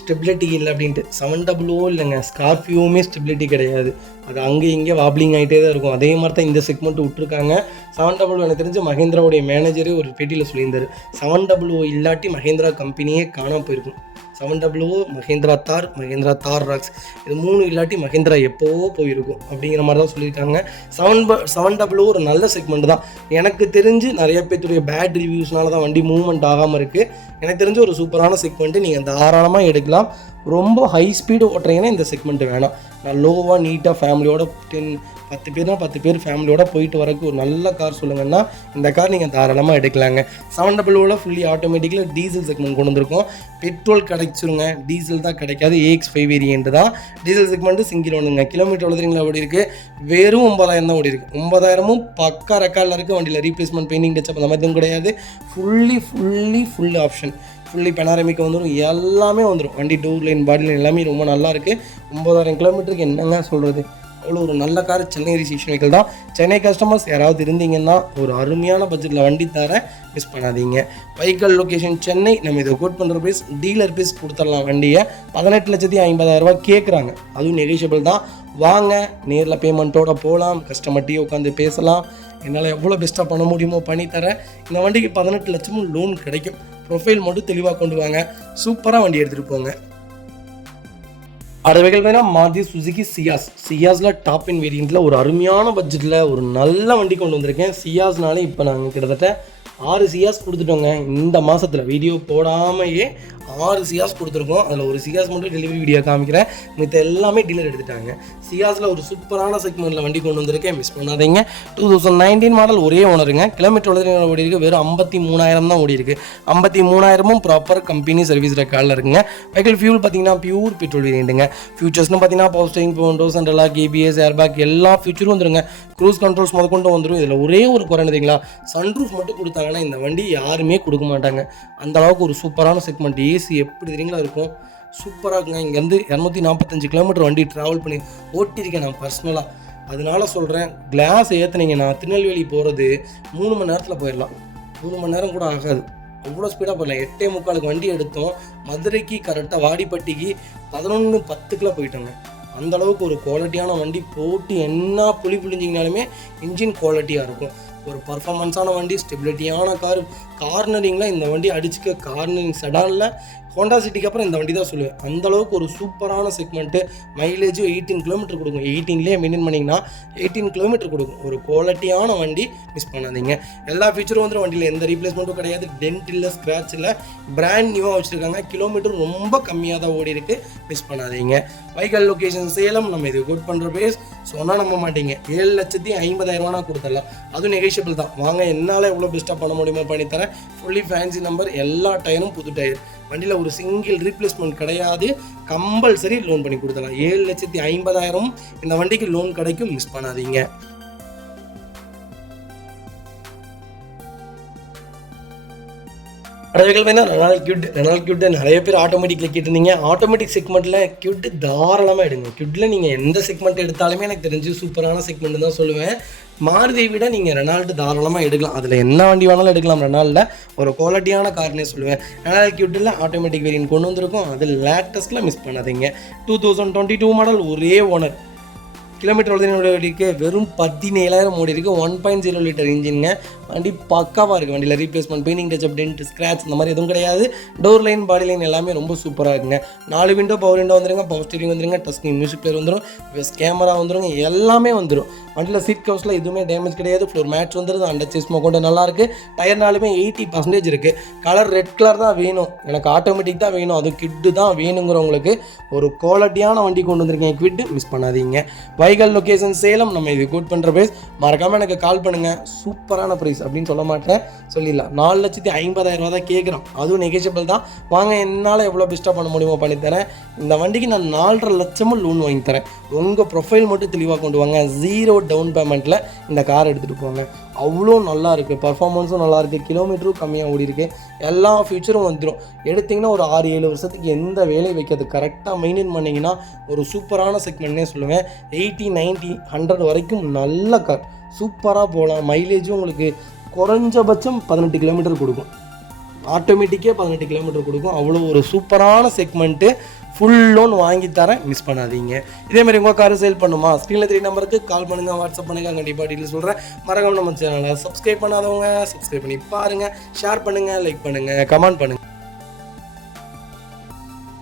ஸ்டெபிலிட்டி இல்லை அப்படின்ட்டு. 700 இல்லைங்க, ஸ்கார்பியோவுமே ஸ்டெபிலிட்டி கிடையாது. அது அங்கே இங்கே வாப்ளிங் ஆகிட்டே தான் இருக்கும். அதே மாதிரி தான் இந்த செக்மெண்ட் விட்டுருக்காங்க. 700 எனக்கு தெரிஞ்சு மஹேந்திராவுடைய மேனேஜரே ஒரு பேட்டியில் சொல்லியிருந்தார், 700 இல்லாட்டி மஹேந்திரா கம்பெனியே காணாமல் போயிருக்கும். 700, மஹேந்திரா தார் ராக்ஸ், இது 3 இல்லாட்டி மஹேந்திரா எப்போவோ போயிருக்கும் அப்படிங்கிற மாதிரி தான் சொல்லியிருக்காங்க. 700 ஒரு நல்ல செக்மெண்ட் தான். எனக்கு தெரிஞ்சு நிறைய பேர்த்துடைய பேட் ரிவ்யூஸ்னால தான் வண்டி மூவ்மெண்ட் ஆகாமல் இருக்குது. எனக்கு தெரிஞ்சு ஒரு சூப்பரான செக்மெண்ட்டு நீங்கள் தாராளமாக எடுக்கலாம். ரொம்ப ஹை ஸ்பீடு ஓட்டுறீங்கன்னா இந்த செக்மெண்ட்டு வேணாம். நான் லோவாக நீட்டாக ஃபேமிலியோட 10 பேர் ஃபேமிலியோட போயிட்டு வரக்கு ஒரு நல்ல கார் சொல்லுங்கன்னா இந்த கார் நீங்கள் தாராளமாக எடுக்கலாங்க. 700 ஃபுல்லி ஆட்டோமேட்டிக்கில் டீசல் செக்மெண்ட் கொண்டு வந்திருக்கோம். பெட்ரோல் கிடைச்சிருங்க, டீசல் தான் கிடைக்காது. AX5 வேரியன்ட் தான். டீசல் செக்மெண்ட்டு சிங்கிள் ஒன்றுங்க. கிலோமீட்டர் எவ்வளோங்களா ஓடி இருக்குது, வெறும் 9,000 தான் ஓடி இருக்குது. 9,000 பக்கா ரெக்கார்டில் இருக்குது. வண்டியில் ரீப்ளேஸ்மெண்ட், பெயிண்டிங் டச்சப் அந்த மாதிரி எதுவும் கிடையாது. ஃபுல் ஆப்ஷன், ஃபுல்லி பெனாரமிக் வந்துடும், எல்லாமே வந்துடும். வண்டி டோர் லைன், பாடி லைன் எல்லாமே ரொம்ப நல்லா இருக்குது. 9,000 கிலோமீட்டருக்கு என்னங்க சொல்கிறது, அவ்வளோ ஒரு நல்ல கார். சென்னை ரிஜிஸ்ட்ரேஷன் வெஹிக்கிள் தான். சென்னை கஸ்டமர்ஸ் யாராவது இருந்தீங்கன்னா ஒரு அருமையான பட்ஜெட்டில் வண்டி தரேன், மிஸ் பண்ணாதீங்க. வைக்கல் லொக்கேஷன் சென்னை. நம்ம இதை கோட் பண்ணுற ப்ரைஸ் டீலர் ப்ரைஸ் கொடுத்துடலாம். வண்டியை 18,50,000 கேட்குறாங்க. அதுவும் நெகோஷியபிள் தான். வாங்க, நேரில் பேமெண்ட்டோட போகலாம். கஸ்டமர்கிட்டயே உட்காந்து பேசலாம். என்னால் எவ்வளோ பெஸ்ட்டாக பண்ண முடியுமோ பண்ணித்தரேன். இந்த வண்டிக்கு 18 லட்சமும் லோன் கிடைக்கும். ப்ரொஃபைல் மட்டும் தெளிவாக கொண்டு வாங்க. சூப்பராக வண்டி எடுத்துகிட்டு போங்க. அடுத்த வெஹிக்கிள் பார்த்தீங்கன்னா மாருதி சுசுகி சியாஸில் டாப் இன் வேரியண்ட்டில் ஒரு அருமையான பட்ஜெட்டில் ஒரு நல்ல வண்டி கொண்டு வந்திருக்கேன். சியாஸ்னாலே இப்போ நாங்கள் கிட்டத்தட்ட 6 சியாஸ் கொடுத்துட்டோங்க. இந்த மாதத்தில் வீடியோ போடாமையே 6 சியாஸ் கொடுத்துருக்கோம். அதில் ஒரு சியாஸ் மட்டும் டெலிவரி வீடியோ காமிக்கிறேன். மித்த எல்லாமே டீலர் எடுத்துட்டாங்க. சியாஸில் ஒரு சூப்பரான செக்மெண்ட்டில் வண்டி கொண்டு வந்திருக்கேன், மிஸ் பண்ணாதீங்க. 2019 மாடல், ஒரே ஓனருங்க. கிலோமீட்டர் ஓடி இருக்குது, வெறும் 53,000 தான் ஓடி இருக்குது. 53,000 ப்ராப்பர் கம்பெனி சர்வீஸ் ரெக்கார்டில் இருக்குங்க. வெஹிக்கிள் ஃபியூல் பார்த்தீங்கன்னா பியூர் பெட்ரோல் வேரியண்ட்டுங்க. ஃபியூச்சர்ஸ்னு பார்த்தீங்கன்னா power steering, Windows, central lock, EPS, airbag எல்லா ஃபியூச்சரும் வந்துருங்க. க்ரூஸ் கண்ட்ரோல்ஸ் கொண்டு வந்துடும். இதில் ஒரே ஒரு குறைந்தீங்களா, சன்ரூஃப் மட்டும் கொடுத்தாங்கன்னா இந்த வண்டி யாருமே கொடுக்க மாட்டாங்க. அந்த அளவுக்கு ஒரு சூப்பரான செக்மெண்ட். ஏசி எப்படி தெரியுங்களா இருக்கும், சூப்பராக இருக்குங்க. இங்கேருந்து 245 கிலோமீட்டர் வண்டி ட்ராவல் பண்ணி ஓட்டியிருக்கேன் நான் பர்சனலாக. அதனால சொல்கிறேன், கிளாஸ் ஏற்றுனீங்கன்னா திருநெல்வேலி போகிறது 3 மணி நேரத்தில் போயிடலாம். 3 மணி நேரம் கூட ஆகாது, அவ்வளோ ஸ்பீடாக போயிடலாம். 8:45 வண்டி எடுத்தோம், மதுரைக்கு கரெக்டாக வாடிப்பட்டிக்கு 11:10 போயிட்டோங்க. அந்தளவுக்கு ஒரு குவாலிட்டியான வண்டி. போட்டு என்ன புளிஞ்சிங்கனாலுமே இன்ஜின் குவாலிட்டியாக இருக்கும். ஒரு பர்ஃபார்மன்ஸான வண்டி, ஸ்டெபிலிட்டியான கார்னரிங்கில் இந்த வண்டி அடிச்சுக்க. கார்னரிங் செடானில் ஹோண்டா சிட்டிக்கு அப்புறம் இந்த வண்டி தான் சொல்லுவேன். அந்தளவுக்கு ஒரு சூப்பரான செக்மெண்ட்டு. மைலேஜும் 18 கிலோமீட்டர் கொடுக்கும். 18லேயே மெயின்டைன் பண்ணிங்கன்னா 18 கிலோமீட்டர் கொடுக்கும். ஒரு குவாலிட்டியான வண்டி, மிஸ் பண்ணாதீங்க. எல்லா ஃபீச்சரும் வந்துடும் வண்டியில், எந்த ரீப்ளேஸ்மெண்ட்டும் கிடையாது. டென்ட் இல்லை, ஸ்க்ராட்ச் இல்லை, பிராண்ட் நியூவாக வச்சுருக்காங்க. கிலோமீட்டர் ரொம்ப கம்மியாக தான் ஓடி இருக்குது, மிஸ் பண்ணாதீங்க. வைக்கல் லொக்கேஷன் சேலம். நம்ம இது கோட் பண்ணுற பேஸ் சொன்னால் நம்ப மாட்டீங்க. 7,50,000 கொடுத்துடலாம். அதுவும் நெகோஷியபிள் தான். வாங்க, என்னால் எவ்வளோ பெஸ்ட்டாக பண்ண முடியுமோ பண்ணித்தரேன். ஃபுல்லி ஃபேன்சி நம்பர், எல்லா டயரும் புது டயர். வண்டியில் ஒரு சிங்கிள் ரீப்ளேஸ்மெண்ட் கிடையாது. கம்பல்சரி லோன் பண்ணி கொடுத்துடலாம். 7,50,000 இந்த வண்டிக்கு லோன் கிடைக்கும், மிஸ் பண்ணாதீங்க. ரெனால்ட் கியூட் நிறைய பேர் ஆட்டோமேட்டிக்கில் கேட்டிருந்தீங்க. ஆட்டோமேட்டிக் செக்மெண்ட்டில் கியூட் தாராளமாக எடுங்க. கியூட்டில் நீங்கள் எந்த செக்மெண்ட் எடுத்தாலுமே எனக்கு தெரிஞ்சு சூப்பரான செக்மெண்ட் தான் சொல்லுவேன். மாருதியை விட நீங்கள் ரெனால்ட் தாராளமாக எடுக்கலாம். அதில் என்ன வண்டி வேணாலும் எடுக்கலாம். ரெனால்டில் ஒரு குவாலிட்டியான கார்னே சொல்லுவேன். ரெனால்ட் கியூட்டில் ஆட்டோமேட்டிக் வேரியன்ட் கொண்டு வந்திருக்கும். அது லேட்டஸ்ட்டில் மிஸ் பண்ணாதீங்க. 2022 மாடல், ஒரே ஓனர். கிலோமீட்டர் ஓடிருக்கு வெறும் 17,000 ஓடி இருக்குது. 1.0 லிட்டர் இன்ஜின்ங்க. வண்டி பக்காவாக இருக்குது. வண்டியில் replacement, painting touch, dent, scratch இந்த மாதிரி எதுவும் கிடையாது. டோர் லைன், பாடி லைன் எல்லாமே ரொம்ப சூப்பராக இருக்குங்க. 4 விண்டோ, பவர் விண்டோ வந்துருங்க, பவர் ஸ்டீரிங் வந்துருங்க, டச் ஸ்க்ரீன் மியூசிக் பிளேயர் வந்துடும், கேமரா வந்துருங்க, எல்லாமே வந்துடும். வண்டியில் சீட் கவர்ஸில் எதுவுமே டேமேஜ் கிடையாது. ஃப்ளோர் மேட்ச் வந்துடுது. அண்டர் சேஸ் கொண்டு நல்லாயிருக்கு. டயர்னாலுமே 80% இருக்குது. கலர் ரெட் கலர் தான் வேணும் எனக்கு, ஆட்டோமேட்டிக் தான் வேணும், அது கிட்டு தான் வேணுங்கிறவங்களுக்கு ஒரு குவாலிட்டியான வண்டி கொண்டு வந்திருக்கேன். கிட்டு மிஸ் பண்ணாதீங்க. வைகல் லொக்கேஷன் சேலம். நம்ம இது கோட் பண்ணுற ப்ரைஸ் மறக்காமல் எனக்கு கால் பண்ணுங்கள். சூப்பரான ப்ரைஸ் அப்படின்னு சொல்ல மாட்டேன், சொல்லிடலாம். 4,50,000 தான் கேட்குறோம். அதுவும் நெகோஷியபிள் தான். வாங்க, என்னால் எவ்வளோ பெஸ்ட்டாக பண்ண முடியுமோ பண்ணித்தரேன். இந்த வண்டிக்கு நான் 4.5 லட்சமும் லோன் வாங்கி தரேன். உங்கள் ப்ரொஃபைல் மட்டும் தெளிவாக கொண்டு வாங்க. 0 டவுன் பேமெண்ட்டில் இந்த கார் எடுத்துகிட்டு போங்க. அவ்வளோ நல்லா இருக்குது. பர்ஃபார்மன்ஸும் நல்லாயிருக்கு. கிலோமீட்டரும் கம்மியாக ஓடி இருக்குது. எல்லா ஃபியூச்சரும் வந்துடும். எடுத்திங்கன்னா ஒரு 6-7 வருஷத்துக்கு எந்த வேலையும் வைக்காது. கரெக்டாக மெயின்டைன் பண்ணிங்கன்னா ஒரு சூப்பரான செக்மெண்ட்னே சொல்லுவேன். 80, 90, 100 வரைக்கும் நல்ல கார். சூப்பராக போகலாம். மைலேஜும் உங்களுக்கு குறைஞ்சபட்சம் 18 கிலோமீட்டர் கொடுக்கும். ஆட்டோமேட்டிக்கே 18 கிலோமீட்டர் கொடுக்கும். அவ்வளோ ஒரு சூப்பரான செக்மெண்ட்டு. ஃபுல் லோன் வாங்கி தரேன், மிஸ் பண்ணாதீங்க. இதேமாதிரி உங்கள் கார் சேல் பண்ணுமா, ஸ்க்ரீனில் 3 நம்பருக்கு கால் பண்ணுங்கள், வாட்ஸ்அப் பண்ணுங்கள். கண்டிப்பாக டீட்டெயில் சொல்கிறேன். மறக்காம நம்ம சேனலை சப்ஸ்கிரைப் பண்ணாதவங்க சப்ஸ்கிரைப் பண்ணி பாருங்கள். ஷேர் பண்ணுங்கள், லைக் பண்ணுங்கள், கமெண்ட் பண்ணுங்கள்.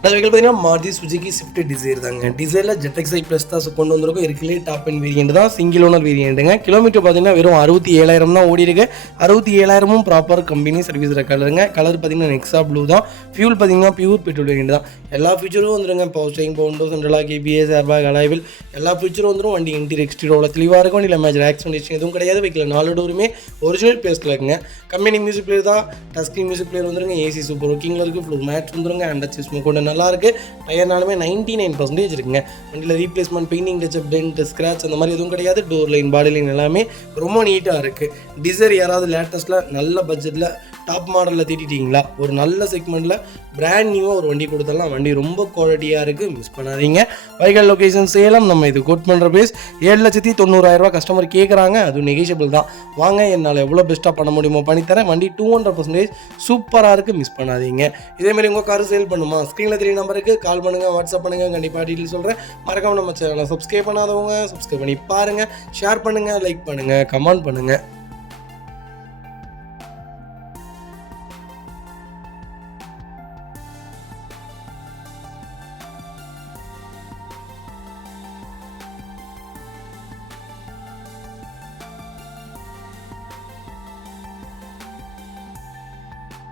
அது பார்த்தீங்கன்னா மாருதி சுசுகி ஸ்விஃப்ட் டிசைர் தாங்க. டிசைரில் ZXi ப்ளஸ் தான் கொண்டு வந்திருக்கும். இருக்குல்லே டாப் அண்ட் வேரியன்ட் தான், சிங்கிள் ஓனர் வேரியண்ட்டுங்க. கிலோமீட்டர் பார்த்தீங்கன்னா வெறும் 67,000 தான் ஓடி இருக்கு. 67,000 ப்ராப்பர் கம்பெனி சர்வீஸ் கலருங்க. கலர் பார்த்தீங்கன்னா நெக்ஸா ப்ளூ தான். ஃபியூல் பார்த்தீங்கன்னா பியூர் பெட்ரோல் வேரியண்ட் தான். எல்லா ஃபீச்சரும் வந்துருங்க. Power steering, power window, central lock, ABS, airbag, alloy wheel எல்லா ஃபீச்சரும் வந்துடும். வண்டி இன்டீரியர் எக்ஸ்டீரியரோட தெளிவாக இருக்கும். வண்டியில் மேஜர் ஆக்சிடென்ட் எதுவும் கிடையாது. வைக்கல 4 டோருமே ஒரிஜினல் பேஸ்ட்டில் இருக்குங்க. கம்பெனி மியூசிக் பிளேயர் தான். டச் ஸ்க்ரீன் மியூசிக் பிளேயர் வந்துருங்க. ஏசி சூப்பர் ஒர்க்கிங்கில் இருக்குது. ஃப்ளோர் மேட்ச் வந்துருங்க. அண்டர் சேஸ் கொண்டு நல்லாயிருக்கு. டயர்னாலுமே 99% இருக்குங்க. வண்டியில் replacement, painting touch up, dent, scratch அந்த மாதிரி எதுவும் கிடையாது. டோர் லைன், பாடி லைன் எல்லாமே ரொம்ப நீட்டாக இருக்குது. டிசைர் யாராவது லேட்டஸ்ட்டில் நல்ல பட்ஜெட்டில் டாப் மாடலில் தீட்டிட்டீங்களா, ஒரு நல்ல செக்மெண்ட்டில் பிராண்ட் நியூவாக ஒரு வண்டி கொடுத்துடலாம். வண்டி ரொம்ப குவாலிட்டியாக இருக்குது, மிஸ் பண்ணாதீங்க. வைகல் லொக்கேஷன் சேலம். நம்ம இது கோட் பண்ணுற ப்ரைஸ் 7,90,000 கஸ்டமர் கேட்குறாங்க. அதுவும் நெகோஷியபிள் தான். வாங்க, என்னால் எவ்வளோ பெஸ்ட்டாக பண்ண முடியுமோ பண்ணித்தரேன். வண்டி 200% சூப்பராக இருக்குது, மிஸ் பண்ணாதீங்க. இதேமாதிரி உங்கள் கார் சேல் பண்ணுமா, ஸ்க்ரீனில் 3 நம்பருக்கு கால் பண்ணுங்கள், வாட்ஸ்அப் பண்ணுங்கள். கண்டிப்பாக டீட்டெயில் சொல்கிறேன். மறக்காம நம்ம சேனலை சப்ஸ்கிரைப் பண்ணாதவங்க சப்ஸ்கிரைப் பண்ணி பாருங்கள். ஷேர் பண்ணுங்கள், லைக் பண்ணுங்கள், கமெண்ட் பண்ணுங்கள்.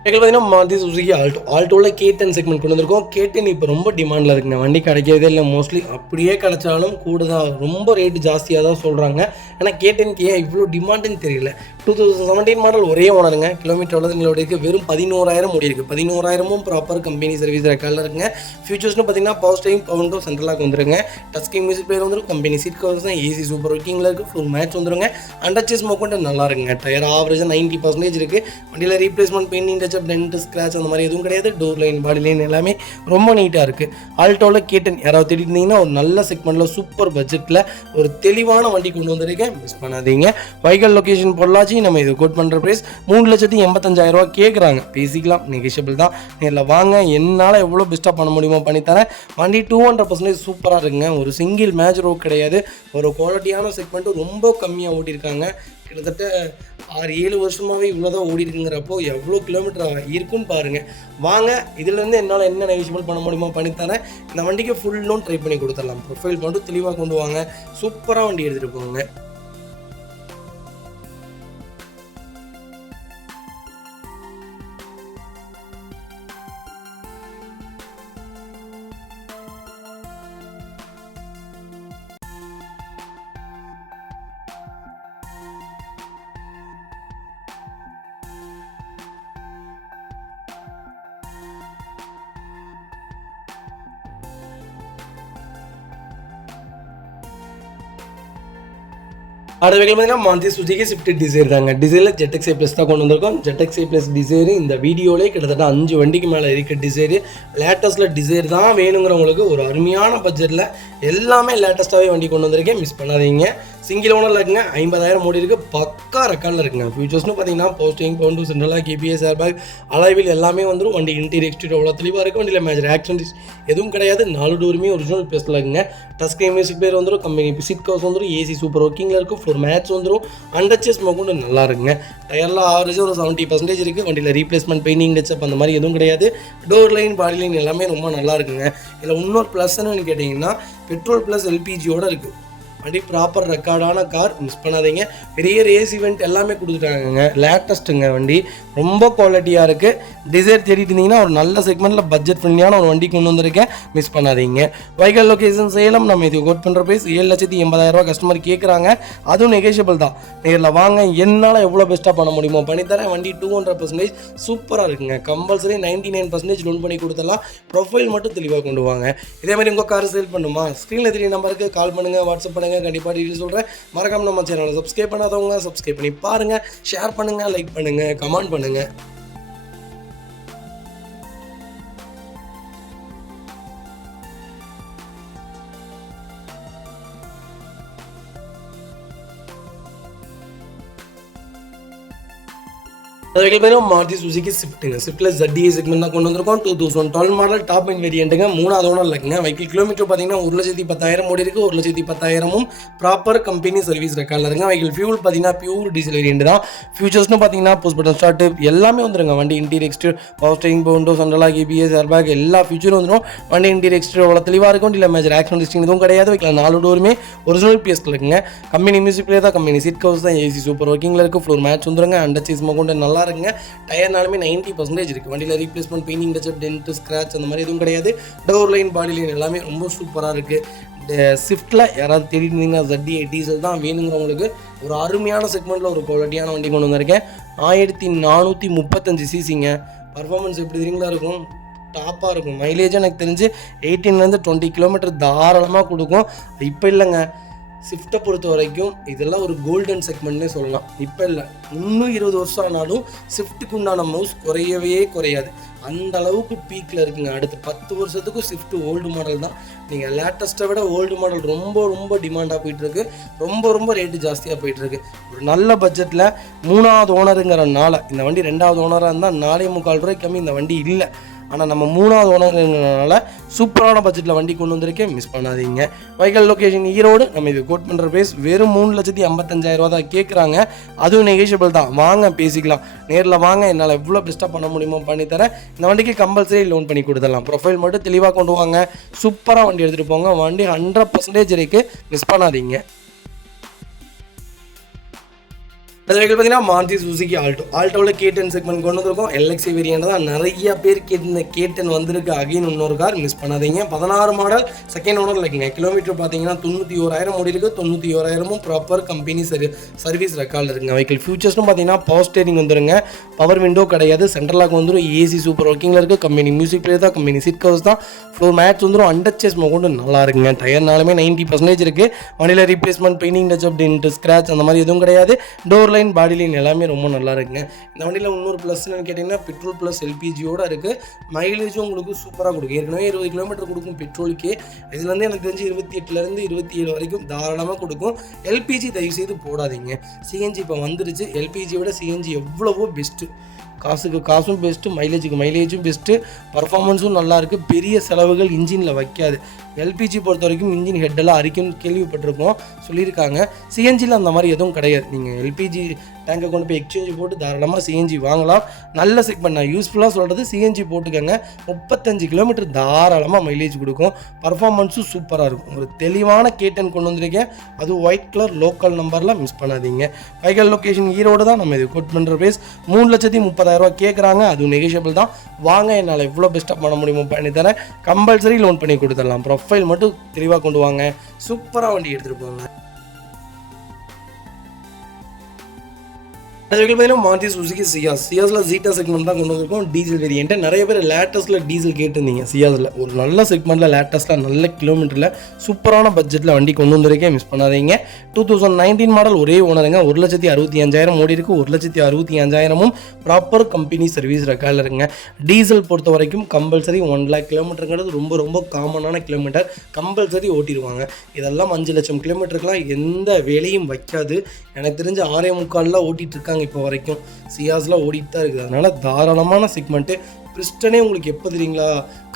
பார்த்தீங்கன்னா மாருதி சுசுகி ஆல்டோவில் K10 செக்மெண்ட் கொண்டு வந்திருக்கோம். K10 இப்போ ரொம்ப டிமாண்டில் இருக்குங்க. வண்டி கிடைக்கிறதே இல்லை. மோஸ்ட்லி அப்படியே கிடைச்சாலும் கூட தான், ரொம்ப ரேட்டு ஜாஸ்தியாக தான் சொல்கிறாங்க. ஆனால் K10க்கு ஏன் இவ்வளோ டிமாண்டுன்னு தெரியல. 2017 மாடல் ஒரே ஓனருங்க. கிலோமீட்டர் எவ்வளோ எங்களோட இருக்குது, வெறும் 11,000 ஓடி இருக்குது. 11,000 ப்ராப்பர் கம்பெனி சர்வீஸ் ரெக்கார்டில் இருக்குங்க. ஃபியூச்சர்ஸ்னு பார்த்தீங்கன்னா பவர் ஸ்டீரிங், பவர் விண்டோ, சென்ட்ரலாக வந்துருங்க. டச் ஸ்க்ரீன் மியூசிக் பிளேயர் வந்துடும். கம்பெனி சீட் கவர்ஸ் தான், ஏசி சூப்பர் ஒர்க்கிங்கில் இருக்குது. ஃபுல் மேட்ச் வந்துருங்க. அண்டர்ச்சேஸ் மோக்கொண்டு நல்லா இருக்குங்க. டயர் ஆவரேஜாக 90% இருக்குது. வண்டியில் replacement, painting touch up, dent, scratch அந்த மாதிரி எதுவும் கிடையாது. டோர் லைன், பாடி லைன் எல்லாமே ரொம்ப நீட்டாக இருக்குது. ஆல்டோவில் K10 யாராவது தேடிட்டு இருந்தீங்கன்னா ஒரு நல்ல செக்மெண்ட்டில் சூப்பர் பட்ஜெட்டில் ஒரு தெளிவான வண்டி கொண்டு வந்திருக்கேன். மிஸ் பண்ணாதீங்க. வைக்கல் லொக்கேஷன் பொள்ளாச்சி. நம்ம இது கோட் பண்ணுற ப்ரைஸ் 3,85,000 கேட்குறாங்க. பேசிக்கலாம், நெகோஷியபிள் தான். நேரில் வாங்க, என்னால் எவ்வளோ பெஸ்ட்டாக பண்ண முடியுமோ பண்ணித்தரேன். வண்டி 200% சூப்பராக இருக்குங்க. ஒரு சிங்கிள் மேஜர் ரோக் கிடையாது. ஒரு குவாலிட்டியான செக்மெண்ட்டு ரொம்ப கம்மியாக ஓட்டியிருக்காங்க. கிட்டத்தட்ட 6-7 வருஷமாகவே இவ்வளோ தான் ஓடி இருக்குங்கிறப்போ எவ்வளோ கிலோமீட்டர் இருக்குன்னு பாருங்கள். வாங்க, இதுலேருந்து என்னால் என்ன நெகோஷியபிள் பண்ண முடியுமோ பண்ணித்தரேன். இந்த வண்டிக்கு ஃபுல் லோன் ட்ரை பண்ணி கொடுத்துடலாம். ப்ரொஃபைல் மட்டும் தெளிவாக கொண்டு வாங்க. சூப்பராக வண்டி எடுத்துகிட்டு போங்க. அடுத்த வெஹிக்கிள் பார்த்தீங்கன்னா மாருதி சுசுகி ஸ்விஃப்ட் டிசைர் தாங்க. டிசைரில் ZX Plus தான் கொண்டு வந்திருக்கோம். ZX Plus டிசைர் இந்த வீடியோலே கிட்டத்தட்ட 5 வண்டிக்கு மேலே இருக்க டிசைர். லேட்டஸ்ட்டில் டிசைர் தான் வேணுங்கிறவங்களுக்கு ஒரு அருமையான பட்ஜெட்டில் எல்லாமே லேட்டஸ்ட்டாகவே வண்டி கொண்டு வந்திருக்கேன். மிஸ் பண்ணாதீங்க. சிங்கிள் ஓனரில் இருக்குங்க. 50,000 ஓடி இருக்குது. பக்கா ரெக்கார்டில் இருக்குங்க. ஃபியூச்சர்ஸ்னு பார்த்தீங்கன்னா போஸ்டிங், பவுண்டு, சென்ட்ரலாக, KPS, ஏர்பேக், அலாய்வில் எல்லாமே வந்துடும். வண்டி இன்டீரியர் எக்ஸ்டீரியர் அவ்வளோ தெளிவாக இருக்குது. வண்டியில் மேஜர் ஆக்சிடென்ட்ஸ் எதுவும் கிடையாது. 4 டோருமே ஒரிஜினல் பேஸ்ட்டில் இருக்குங்க. டச் ஸ்க்ரீன் மியூசிக் பிளேயர் வந்துடும். கம்பெனி சீட் கவர்ஸ் வந்துடும். ஏசி சூப்பர் ஒர்க்கிங்கில் இருக்கும். ஃபுல் மேட்ச் வந்துடும். அண்டர்ச்சேஸ் மோக்கொண்டு நல்லா இருக்குங்க. டயர்லாம் ஆவரேஜாக ஒரு 70% இருக்குது. வண்டியில் ரீப்ளேஸ்மெண்ட், பெயிண்டிங் டச்சப் அந்த மாதிரி எதுவும் கிடையாது. டோர் லைன், பாடி லைன் எல்லாமே ரொம்ப நல்லா இருக்குங்க. இதில் இன்னொரு ப்ளஸ்ன்னு கேட்டிங்கன்னா பெட்ரோல் ப்ளஸ் LPGயோடு இருக்குது. வண்டி ப்ராப்பர் ரெக்கார்டான கார். மிஸ் பண்ணாதீங்க. பெரிய ரேஸ் ஈவெண்ட் எல்லாமே கொடுத்துட்டாங்க. லேட்டஸ்ட்டுங்க. வண்டி ரொம்ப குவாலிட்டியாக இருக்குது. டிசைர் தேடிட்டு இருந்தீங்கன்னா ஒரு நல்ல செக்மெண்ட்டில் பட்ஜெட் ஃப்ரெண்ட்லியான ஒரு வண்டி கொண்டு வந்திருக்கேன். மிஸ் பண்ணாதீங்க. வைக்கல் லொக்கேஷன் சேலம். நம்ம இது கோட் பண்ணுற ப்ரைஸ் 7,80,000 கஸ்டமர் கேட்குறாங்க. அதுவும் நெகோஷியபிள் தான். நேரில் வாங்க, என்னால் எவ்வளோ பெஸ்ட்டாக பண்ண முடியுமோ பண்ணித்தரேன். வண்டி 200% சூப்பராக இருக்குங்க. கம்பல்சரி 99% லோன் பண்ணி கொடுத்துடலாம். ப்ரொஃபைல் மட்டும் தெளிவாக கொண்டு வாங்க. இதே மாதிரி உங்கள் கார் சேல் பண்ணுமா, ஸ்க்ரீனில் தெரிய நம்பருக்கு கால் பண்ணுங்கள், வாட்ஸ்அப் பண்ணுங்கள். கண்டிப்பாக டீட்டெயில் சொல்கிறேன். மறக்காம நம்ம சேனலை சப்ஸ்கிரைப் பண்ணாதவங்க சப்ஸ்கிரைப் பண்ணி பாருங்கள். ஷேர் பண்ணுங்கள், லைக் பண்ணுங்கள், கமெண்ட் பண்ணுங்கள். அதுக்கு பேரும் மாருதி சுசுகி ஸ்விஃப்ட்டுங்க. ஸ்விஃப்ட்டில் ZDA செக்மெண்ட் தான் கொண்டு வந்திருக்கோம். 2012 மாடல் டாப் அண்ட் வேரியண்ட்டுங்க. 3வது ஓனர் இருக்குங்க. வெஹிக்கிள் கிலோமீட்டர் பார்த்தீங்கன்னா 1,10,000 ஓடி இருக்குது. 1,10,000 ப்ராப்பர் கம்பெனி சர்வீஸ் ரெக்கார்டில் இருக்குங்க. வெஹிக்கிள் ஃபியூல் பார்த்தீங்கன்னா பியூர் டீசல் வேரியண்ட் தான். ஃபியூச்சர்ஸ்னு பார்த்தீங்கன்னா போஸ்ட் பட்டன் ஸ்டார்ட் எல்லாமே வந்துருங்க. வண்டி interior exterior, power steering, power window, central lock, KPS, airbag எல்லா ஃபியூச்சரும் வந்துடும். வண்டி இன்டீரியர் எக்ஸ்டீரியர் அவ்வளோ தெளிவாக இருக்கும். இல்லை மேஜர் ஆக்சிடென்ட் ஹிஸ்ட்ரி எதுவும் கிடையாது. வெஹிக்கிள் 4 டோருமே ஒரிஜினல் பேஸ்ட்டில் இருக்குங்க. கம்பெனி மியூசிக் பிளேயர் தான். கம்பெனி சீட் கவர்ஸ் தான். ஏசி சூப்பர் ஒர்க்கிங்கில் இருக்குது. ஃப்ளோர் மேட்ச் வந்துருங்க. அண்டர்ச்சேஸ் மோக்கொண்டு நல்லா இருக்குங்க. டயர்னாலுமே 90% இருக்குது. வண்டியில் replacement, painting touch up, dent, scratch அந்த மாதிரி எதுவும் கிடையாது. டோர் லைன், பாடி லைன் எல்லாமே ரொம்ப சூப்பராக இருக்குது. ஸ்விஃப்ட்டில் யாராவது தேடிட்டு ZDA டீசல் தான் வேணுங்கிறவங்களுக்கு ஒரு அருமையான செக்மெண்ட்டில் ஒரு குவாலிட்டியான வண்டி கொண்டு வந்திருக்கேன். 1435 சிசிங்க. பர்ஃபார்மன்ஸ் எப்படி தெரியுங்களா இருக்கும், டாப்பாக இருக்கும். மைலேஜ் எனக்கு தெரிஞ்சு 18 to 20 கிலோமீட்டர் தாராளமாக கொடுக்கும். இப்போ இல்லைங்க, ஸ்விஃப்ட்டை பொறுத்த வரைக்கும் இதெல்லாம் ஒரு கோல்டன் செக்மெண்ட்னே சொல்லலாம். இப்போ இல்லை, இன்னும் 20 வருஷம் ஆனாலும் ஸ்விஃப்ட்டுக்கு உண்டான மவுஸ் குறையவே குறையாது. அந்த அளவுக்கு பீக்கில் இருக்குங்க. அடுத்த 10 வருஷத்துக்கும் ஸ்விஃப்ட் ஓல்டு மாடல் தான். நீங்கள் லேட்டஸ்ட்டை விட ஓல்டு மாடல் ரொம்ப டிமாண்டாக போயிட்டுருக்கு. ரொம்ப ரேட்டு ஜாஸ்தியாக போயிட்டுருக்கு. ஒரு நல்ல பட்ஜெட்டில் 3வது ஓனருங்கிறனால இந்த வண்டி 2வது ஓனராக இருந்தால் 4.25 ரூபாய்க்கு கம்மி இந்த வண்டி இல்லை. ஆனால் நம்ம 3வது ஓனருங்கிறனால சூப்பரான பட்ஜெட்டில் வண்டி கொண்டு வந்திருக்கேன். மிஸ் பண்ணாதீங்க. வைக்கல் லொக்கேஷன் ஈரோடு. நம்ம இது கோட் பண்ணுற ப்ரைஸ் வெறும் 3,55,000 தான் கேட்குறாங்க. அதுவும் நெகோஷியபிள் தான். வாங்க, பேசிக்கலாம். நேரில் வாங்க, என்னால் எவ்வளோ பெஸ்ட்டாக பண்ண முடியுமோ பண்ணித்தரேன். இந்த வண்டிக்கு கம்பல்சரி லோன் பண்ணி கொடுத்துடலாம். ப்ரொஃபைல் மட்டும் தெளிவாக கொண்டு வாங்க. சூப்பராக வண்டி எடுத்துகிட்டு போங்க. வண்டி 100% இருக்குது. மிஸ் பண்ணாதீங்க. அது வெஹிக்கிள் பார்த்தீங்கன்னா மாருதி சுசுகி ஆல்டோவில் K10 செக்மெண்ட் கொண்டு வந்திருக்கோம். எல்எக்ஸி வேரியண்ட் தான் நிறைய பேர் கேட்டு K10 வந்திருக்கு. அகைன் இன்னொரு கார் மிஸ் பண்ணாதீங்க. 16 மாடல் செகண்ட் ஓனர் இருக்குங்க. கிலோமீட்டர் பார்த்தீங்கன்னா 91,000 ஓடி இருக்கு. 91,000 ப்ராப்பர் கம்பெனி சர்வீஸ் ரெக்கார்டில் இருக்குங்க. வெஹிக்கிள் ஃபியூச்சர்ஸ்னு பார்த்தீங்கன்னா பவர் ஸ்டேரிங் வந்துருங்க. பவர் விண்டோ கிடையாது. சென்ட்ரல் லாக் வந்துடும். ஏசி சூப்பர் ஒர்க்கிங்கில் இருக்குது. கம்பெனி மியூசிக் பிளேயர் தான். கம்பெனி சீட் கவர்ஸ் தான். ஃப்ளோர் மேட்ச் வந்துடும். அண்டர் சேஸ் கொண்டு நல்லா இருக்குங்க. டயர்னாலுமே 90% இருக்குது. வண்டியில் replacement painting touch up dent scratch அந்த மாதிரி எதுவும் கிடையாது. டோர் லைன் பாடி லைன் எல்லாமே ரொம்ப நல்லா இருக்குங்க. இந்த வண்டியில் இன்னொரு ப்ளஸ்ன்னு கேட்டிங்கன்னா பெட்ரோல் ப்ளஸ் எல்பிஜியோட இருக்குது. மைலேஜும் உங்களுக்கு சூப்பராக கொடுக்கும். ஏற்கனவே 20 கிலோமீட்டர் கொடுக்கும் பெட்ரோலுக்கே. இதுலேருந்து எனக்கு தெரிஞ்சு 28லேருந்து 27 வரைக்கும் தாராளமாக கொடுக்கும். எல்பிஜி தயவுசெய்து போடாதீங்க. சிஎன்ஜி இப்போ வந்துருச்சு. எல்பிஜியை விட சிஎன்ஜி எவ்வளவோ பெஸ்ட்டு. காசுக்கு காசும் பெஸ்ட்டு, மைலேஜுக்கு மைலேஜும் பெஸ்ட்டு, பர்ஃபார்மன்ஸும் நல்லாயிருக்கு. பெரிய செலவுகள் இன்ஜினில் வைக்காது. எல்பிஜி பொறுத்த வரைக்கும் இன்ஜின் ஹெட்டெல்லாம் அரிக்கும்னு கேள்விப்பட்டிருக்கோம், சொல்லியிருக்காங்க. சிஎன்ஜியில் அந்த மாதிரி எதுவும் கிடையாது. நீங்கள் எல்பிஜி டேங்கை கொண்டு போய் எக்ஸ்சேஞ்ச் போட்டு தாராளமாக சிஎன்ஜி வாங்கலாம். நல்ல செக்மெண்ட். நான் யூஸ்ஃபுல்லாக சொல்கிறது சிஎன்ஜி போட்டுக்கோங்க. 35 கிலோமீட்டர் தாராளமாக மைலேஜ் கொடுக்கும். பர்ஃபார்மன்ஸும் சூப்பராக இருக்கும். ஒரு தெளிவான K10 கொண்டு வந்திருக்கேன். அதுவும் ஒயிட் கலர் லோக்கல் நம்பர்லாம் மிஸ் பண்ணாதீங்க. வைக்கல் லொக்கேஷன் ஈரோடு தான். நம்ம இது கோட் பண்ணுற ப்ரைஸ் 3,30,000 கேட்குறாங்க. அதுவும் நெகோஷியபிள் தான். வாங்க, என்னால் எவ்வளோ பெஸ்ட்டாக பண்ண முடியுமோ பண்ணி தரேன். கம்பல்சரி லோன் பண்ணி கொடுத்துடலாம். ப்ரொஃபைல் மட்டும் தெளிவாக கொண்டு வாங்க. சூப்பராக வண்டி எடுத்துகிட்டு போங்க. அது பார்த்தீங்கன்னா மாருதி சுசுகி சியாஸில் ஜீட்டா செக்மெண்ட் தான் கொண்டு வந்திருக்கோம். Diesel variant. நிறைய பேர் லேட்டஸ்ட்டில் டீசல் கேட்டிருந்தீங்க. சியாஸில் ஒரு நல்ல செக்மெண்ட்டில் லேட்டஸ்ட்டில் நல்ல கிலோமீட்டரில் சூப்பரான பட்ஜெட்டில் வண்டி கொண்டு வந்திருக்கேன். மிஸ் பண்ணாதீங்க. 2019 மாடல் ஒரே ஓனருங்க. 1,65,000 ஓடி இருக்குது. 1,65,000 ப்ராப்பர் கம்பெனி சர்வீஸ் ரெக்கார்டில் இருக்குங்க. டீசல் பொறுத்த வரைக்கும் கம்பல்சரி 1 lakh கிலோமீட்டருங்கிறது ரொம்ப ரொம்ப காமனான கிலோமீட்டர். கம்பல்சரி ஓட்டிடுவாங்க. இதெல்லாம் 5 லட்சம் கிலோமீட்டருக்குலாம் எந்த வேலையும் வைக்காது. எனக்கு தெரிஞ்ச 6.25 ஓட்டிகிட்டு இருக்காங்க இப்போ வரைக்கும். சியாஸ்லாம் ஓடிட்டு தான் இருக்குது. அதனால் தாராளமான செக்மெண்ட்டு. பிரிஸ்டனே உங்களுக்கு எப்போ தெரியுங்களா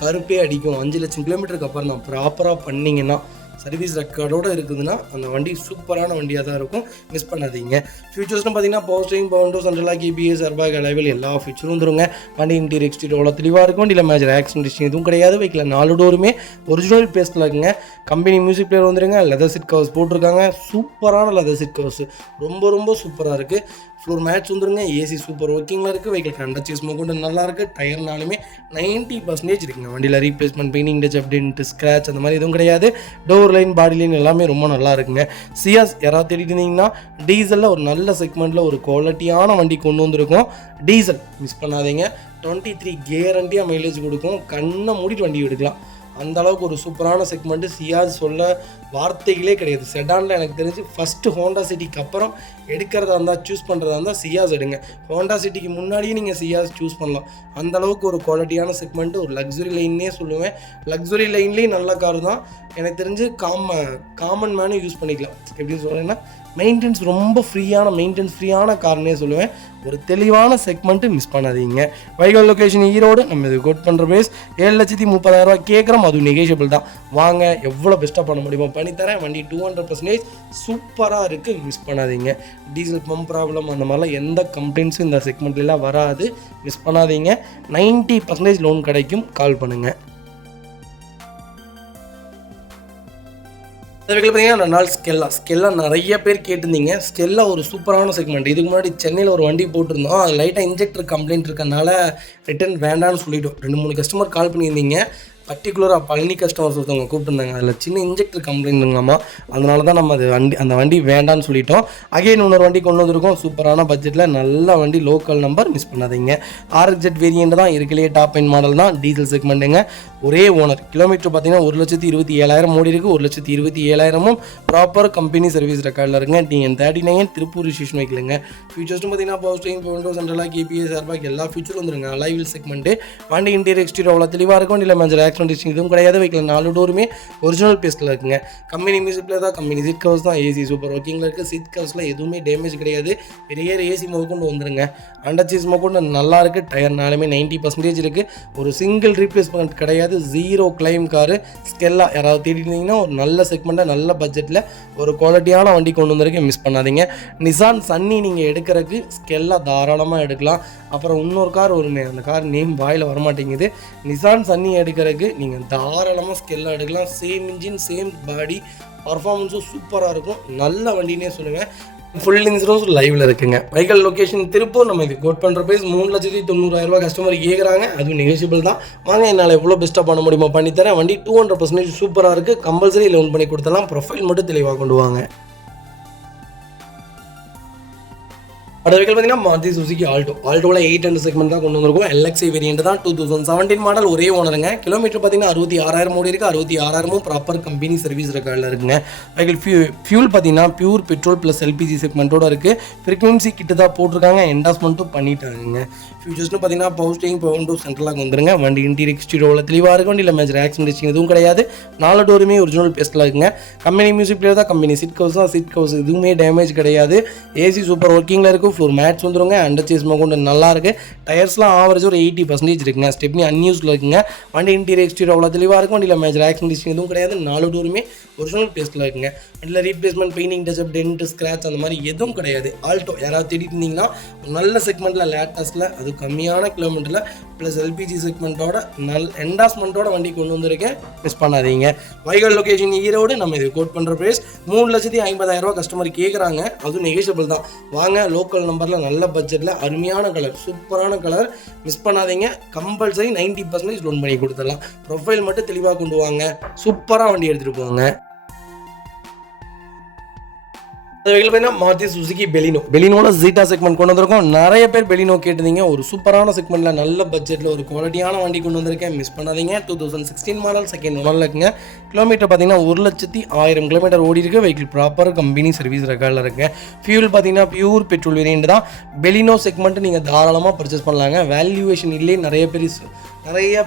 கருப்பே அடிக்கும். 5 லட்சம் கிலோமீட்டருக்கு அப்புறம் தான் ப்ராப்பராக பண்ணிங்கன்னா சர்வீஸ் ரெக்கார்டோடு இருக்குதுன்னா அந்த வண்டி சூப்பரான வண்டியாக தான் இருக்கும். மிஸ் பண்ணாதீங்க. ஃபியூச்சர்ஸ்னு பார்த்தீங்கன்னா power steering, power window, central lock, ABS, airbag, alloy wheel எல்லா ஃபியூச்சரும் வந்துருங்க. வண்டி இன்டீரியர் எக்ஸ்டீரியர் அவ்வளோ தெளிவாக இருக்கும். வண்டியில் மேஜர் ஆக்சிடென்ட் எதுவும் கிடையாது. வைக்கல 4 டோருமே ஒரிஜினல் பேஸ்ட்டில் இருக்குங்க. கம்பெனி மியூசிக் பிளேயர் வந்துருங்க. லெதர் சீட் கவர்ஸ் போட்டிருக்காங்க. சூப்பரான லெதர் சீட் கவர்ஸ் ரொம்ப ரொம்ப சூப்பராக இருக்குது. ஃப்ளோர் மேட்ச் வந்துருங்க. ஏசி சூப்பர் ஒர்க்கிங்கில் இருக்குது. வெஹிக்கிள் அண்டர் சேஸ் கொண்டு நல்லாயிருக்கு. டயர்னாலுமே 90% இருக்குங்க. வண்டியில் replacement painting touch up dent scratch அந்த மாதிரி எதுவும் கிடையாது. டோர் லைன் பாடி லைன் எல்லாமே ரொம்ப நல்லா இருக்குங்க. சியாஸ் யாராவது தேடிட்டு இருந்தீங்கன்னா டீசலில் ஒரு நல்ல செக்மெண்ட்டில் ஒரு குவாலிட்டியான வண்டி கொண்டு வந்திருக்கோம். டீசல் மிஸ் பண்ணாதீங்க. 23 கேரண்டியாக மைலேஜ் கொடுக்கும். கண்ணை மூடிட்டு வண்டி எடுக்கலாம். அந்த அளவுக்கு ஒரு சூப்பரான செக்மெண்ட்டு. சியாஸ் சொல்ல வார்த்தைகளே கிடையாது. செடானில் எனக்கு தெரிஞ்சு ஃபஸ்ட்டு ஹோண்டா சிட்டிக்கு அப்புறம் எடுக்கிறதா இருந்தால் சூஸ் பண்ணுறதா இருந்தால் சியாஸ் எடுங்க. ஹோண்டா சிட்டிக்கு முன்னாடியே நீங்கள் சியாஸ் சூஸ் பண்ணலாம். அந்தளவுக்கு ஒரு குவாலிட்டியான செக்மெண்ட்டு. ஒரு லக்ஸுரி லைன்னே சொல்லுவேன். லக்ஸுரி லைன்லேயும் நல்ல கார் தான். எனக்கு தெரிஞ்சு காமன் மேனும் யூஸ் பண்ணிக்கலாம். எப்படின்னு சொல்கிறேன்னா மெயின்டெனன்ஸ் ரொம்ப ஃப்ரீயான கார்னே சொல்லுவேன். ஒரு தெளிவான செக்மெண்ட்டு மிஸ் பண்ணாதீங்க. வைகல் லொக்கேஷன் ஈரோடு. நம்ம இது கோட் பண்ணுற ப்ரைஸ் 7,30,000 கேட்குறோம். அதுவும் நெகோஷியபிள் தான். வாங்க, எவ்வளோ பெஸ்ட்டாக பண்ண முடியுமோ பண்ணித்தரேன். வண்டி 200% சூப்பராக இருக்குது. மிஸ் பண்ணாதீங்க. டீசல் பம்ப் ப்ராப்ளம் அந்த மாதிரிலாம் எந்த கம்ப்ளைண்ட்ஸும் இந்த செக்மெண்ட்லாம் வராது. மிஸ் பண்ணாதீங்க. 90% லோன் கிடைக்கும். கால் பண்ணுங்கள். அதுக்கு பார்த்தீங்கன்னா 2 நாள் ஸ்கெல்லா நிறைய பேர் கேட்டிருந்தீங்க. ஸ்கெல்லா ஒரு சூப்பரான செக்மெண்ட். இதுக்கு முன்னாடி சென்னையில் ஒரு வண்டி போட்டிருந்தோம். அது லைட்டாக இன்ஜெக்டர் கம்ப்ளைண்ட் இருக்கனால ரிட்டர்ன் வேண்டான்னு சொல்லிவிட்டோம். 2-3 கஸ்டமர் கால் பண்ணியிருந்தீங்க. பர்டிகுலராக பழனி கஸ்டமர்ஸ் ஒருத்தவங்க கூப்பிட்டுருந்தாங்க. அதில் சின்ன இன்ஜெக்டர் கம்ப்ளைண்ட்டுங்களாமா. அதனால தான் நம்ம அந்த வண்டி வேண்டான்னு சொல்லிட்டோம். அகைன் இன்னொரு வண்டி கொண்டு வந்திருக்கோம். சூப்பரான பட்ஜெட்டில் நல்ல வண்டி. லோக்கல் நம்பர் மிஸ் பண்ணாதீங்க. RXZ வேரியண்ட் தான். இருக்கலையே டாப் எண்ட் மாடல் தான். டீசல் செக்மெண்ட்டுங்க. ஒரே ஓனர். கிலோமீட்டர் பார்த்தீங்கன்னா 1,27,000 ஓடி இருக்குது. 1,27,000 ப்ராப்பர் கம்பெனி சர்வீஸ் ரெக்கார்டில் இருக்குங்க. TN39 திருப்பூர் ரிஜிஸ்ட்ரேஷன் வைக்கலுங்க. ஃபியூச்சர்ஸ்னு பார்த்தீங்கன்னா power steering, power window, central lock, ABS, airbag எல்லா ஃபியூச்சரும் வந்துருங்க. அலைவில் செக்மெண்ட்டு. வண்டி இன்டீரியர் எக்ஸ்டீரியர் அவ்வளோ தெளிவாக இருக்கும். இல்லை மேஜர் ஆக்சிடென்ட் இதுவும் கிடையாது. வைக்கல 4 டோருமே ஒரிஜினல் பேஸ்ட்டில் இருக்குங்க. கம்பெனி மியூசிக் பிளேயர் தான். கம்பெனி சீட் கவர்ஸ் தான். ஏசி சூப்பர் ஒர்க்கிங்கில் இருக்குது. சீட் கவர்ஸில் எதுவுமே டேமேஜ் கிடையாது. பெரிய ஏசி கொண்டு வந்துருங்க. அண்டர் சீஸ் கொண்டு நல்லா இருக்குது. டயர்னாலுமே 90% இருக்குது. ஒரு சிங்கிள் ரீப்ளேஸ்மெண்ட் கிடையாது. 0 கிளைம் காரு. ஸ்கெல்லா யாராவது தேடிட்டீங்கன்னா ஒரு நல்ல செக்மெண்ட்டாக நல்ல பட்ஜெட்டில் ஒரு குவாலிட்டியான வண்டி கொண்டு வந்திருக்கு. மிஸ் பண்ணாதீங்க. நிசான் சன்னி நீங்கள் எடுக்கிறதுக்கு ஸ்கெல்லா தாராளமாக எடுக்கலாம். அப்புறம் இன்னொரு கார் வருமே, அந்த கார் நேம் வாயில் வரமாட்டேங்குது. நிசான் சன்னி எடுக்கிறதுக்கு நீங்கள் தாராளமாக ஸ்கெல்லா எடுக்கலாம். சேம் இன்ஜின், சேம் பாடி, பர்ஃபார்மன்ஸும் சூப்பராக இருக்கும். நல்ல வண்டினே சொல்லுவேன். ஃபுல் இன்சூரன்ஸ் லைவ்ல இருக்குங்க. Vehicle location Tiruppur. நம்ம இது கோட் பண்ணுற ப்ரைஸ் 3,90,000 கஸ்டமர் கேட்குறாங்க. அதுவும் நெகோஷியபிள் தான். வாங்க என்னால் எவ்வளோ பெஸ்ட்டாக பண்ண முடியுமோ பண்ணித்தரேன். வண்டி 200% சூப்பராக இருக்குது. கம்பல்சரி லோன் பண்ணி கொடுத்தலாம். ப்ரொஃபைல் மட்டும் தெளிவாக கொண்டு வாங்க. அடுத்த வெஹிக்கல் பார்த்தீங்கன்னா மாருதி சுசுகி ஆல்டோ. ஆல்டோவில் 800 செக்மெண்ட் தான் கொண்டு வந்திருக்கும். LXi வேரியன்ட் தான். 2017 மாடல். ஒரே ஓனருங்க. கிலோமீட்டர் பார்த்தீங்கன்னா 66,000 ஓடி இருக்குது. 66,000 ப்ராப்பர் கம்பெனி சர்வீஸ் ரெக்கார்டில் இருக்குங்க. வெஹிக்கல் ஃபியூல் பார்த்தீங்கன்னா பியூர் பெட்ரோல் ப்ளஸ் LPG செக்மெண்ட்டோட இருக்குது. ஃப்ரீக்வன்சி கிட்ட தான் போட்டிருக்காங்க. என்டாஸ்மெண்ட்டும் பண்ணிட்டாங்க. ஃபியூச்சர்ஸ்னு பார்த்தீங்கன்னா பவர் ஸ்டீரிங், பவர் விண்டோ, சென்ட்ரலாக வந்துருங்க. வண்டி இன்டீரியர் எக்ஸ்டீரியர் தெளிவாக இருக்கும். வண்டியில் மேஜர் ஆக்சிடென்ட் எதுவும் கிடையாது. 4 டோருமே ஒரிஜினல் பேஸ்ட்டில் இருக்குங்க. கம்பெனி மியூசிக் பிளேயர் தான். கம்பெனி சீட் கவர்ஸ் தான். சீட் கவர்ஸ் எதுவுமே டேமேஜ் கிடையாது. ஏசி சூப்பர் ஒர்க்கிங்கில் இருக்கும். ஃப்ளோர் மேட்ஸ் வந்துருங்க. அண்டர் சேஸ் கொண்டு நல்லா இருக்குது. டயர்ஸ்லாம் ஆவரேஜ் ஒரு 80% இருக்குங்க. ஸ்டெப்னி அன்யூஸ்ல இருக்குங்க. வண்டி இன்டீரியர் எக்ஸ்டீரியர் அவ்வளோ தெளிவாக இருக்கும். வண்டியில் மேஜர் ஆக்சிடென்ட் எதுவும் கிடையாது. 4 டோருமே ஒரிஜினல் பேஸ்ட்டில் இருக்குங்க. வண்டியில் replacement, painting, touch up, dent, scratch அந்த மாதிரி எதுவும் கிடையாது. ஆல்டோ யாராவது தேடிட்டு இருந்தீங்கன்னா நல்ல செக்மெண்ட்டில், லேட்டஸ்ட்டில், அது கம்மியான கிலோமீட்டரில் ப்ளஸ் LPG செக்மெண்ட்டோட என்டாஸ்மெண்ட்டோட வண்டி கொண்டு வந்திருக்கேன். மிஸ் பண்ணாதீங்க. Vehicle location Erode. நம்ம இது கோட் பண்ணுற ப்ரைஸ் 3,50,000 கஸ்டமர் கேட்குறாங்க. அதுவும் நெகோஷியபிள் தான். வாங்க லோக்கல் நம்பரில் நல்ல பட்ஜெட்டில் அருமையான கலர், சூப்பரான கலர். மிஸ் பண்ணாதீங்க. கம்பல்சரி 90% லோன் பண்ணி கொடுத்துடலாம். ப்ரொஃபைல் மட்டும் தெளிவாக கொண்டு வாங்க. சூப்பராக வண்டி எடுத்துகிட்டு போங்க. வெஹிக்கல் பார்த்தீங்கன்னா மாருதி சுசுகி பெலினோ. பெலினோவில் ஜீட்டா செக்மெண்ட் கொண்டு வந்திருக்கோம். நிறைய பேர் பெலினோ கேட்டிருந்தீங்க. ஒரு சூப்பரான செக்மெண்ட்டில் நல்ல பட்ஜெட்டில் ஒரு குவாலிட்டியான வண்டி கொண்டு வந்திருக்கேன். மிஸ் பண்ணாதீங்க. 2016 மாடல், செகண்ட் ஓனரில் இருக்குங்க. கிலோமீட்டர் பார்த்தீங்கன்னா 1,10,000 கிலோமீட்டர் ஓடி இருக்குது. வெஹிக்கிள் ப்ராப்பர் கம்பெனி சர்வீஸ் ரெக்கார்டில் இருக்குங்க. ஃபியூல் பார்த்தீங்கன்னா பியூர் பெட்ரோல் வேரியன்ட் தான். பெலினோ செக்மெண்ட் நீங்கள் தாராளமாக பர்ச்சேஸ் பண்ணலாங்க. வேல்யூவேஷன் இல்லையே நிறைய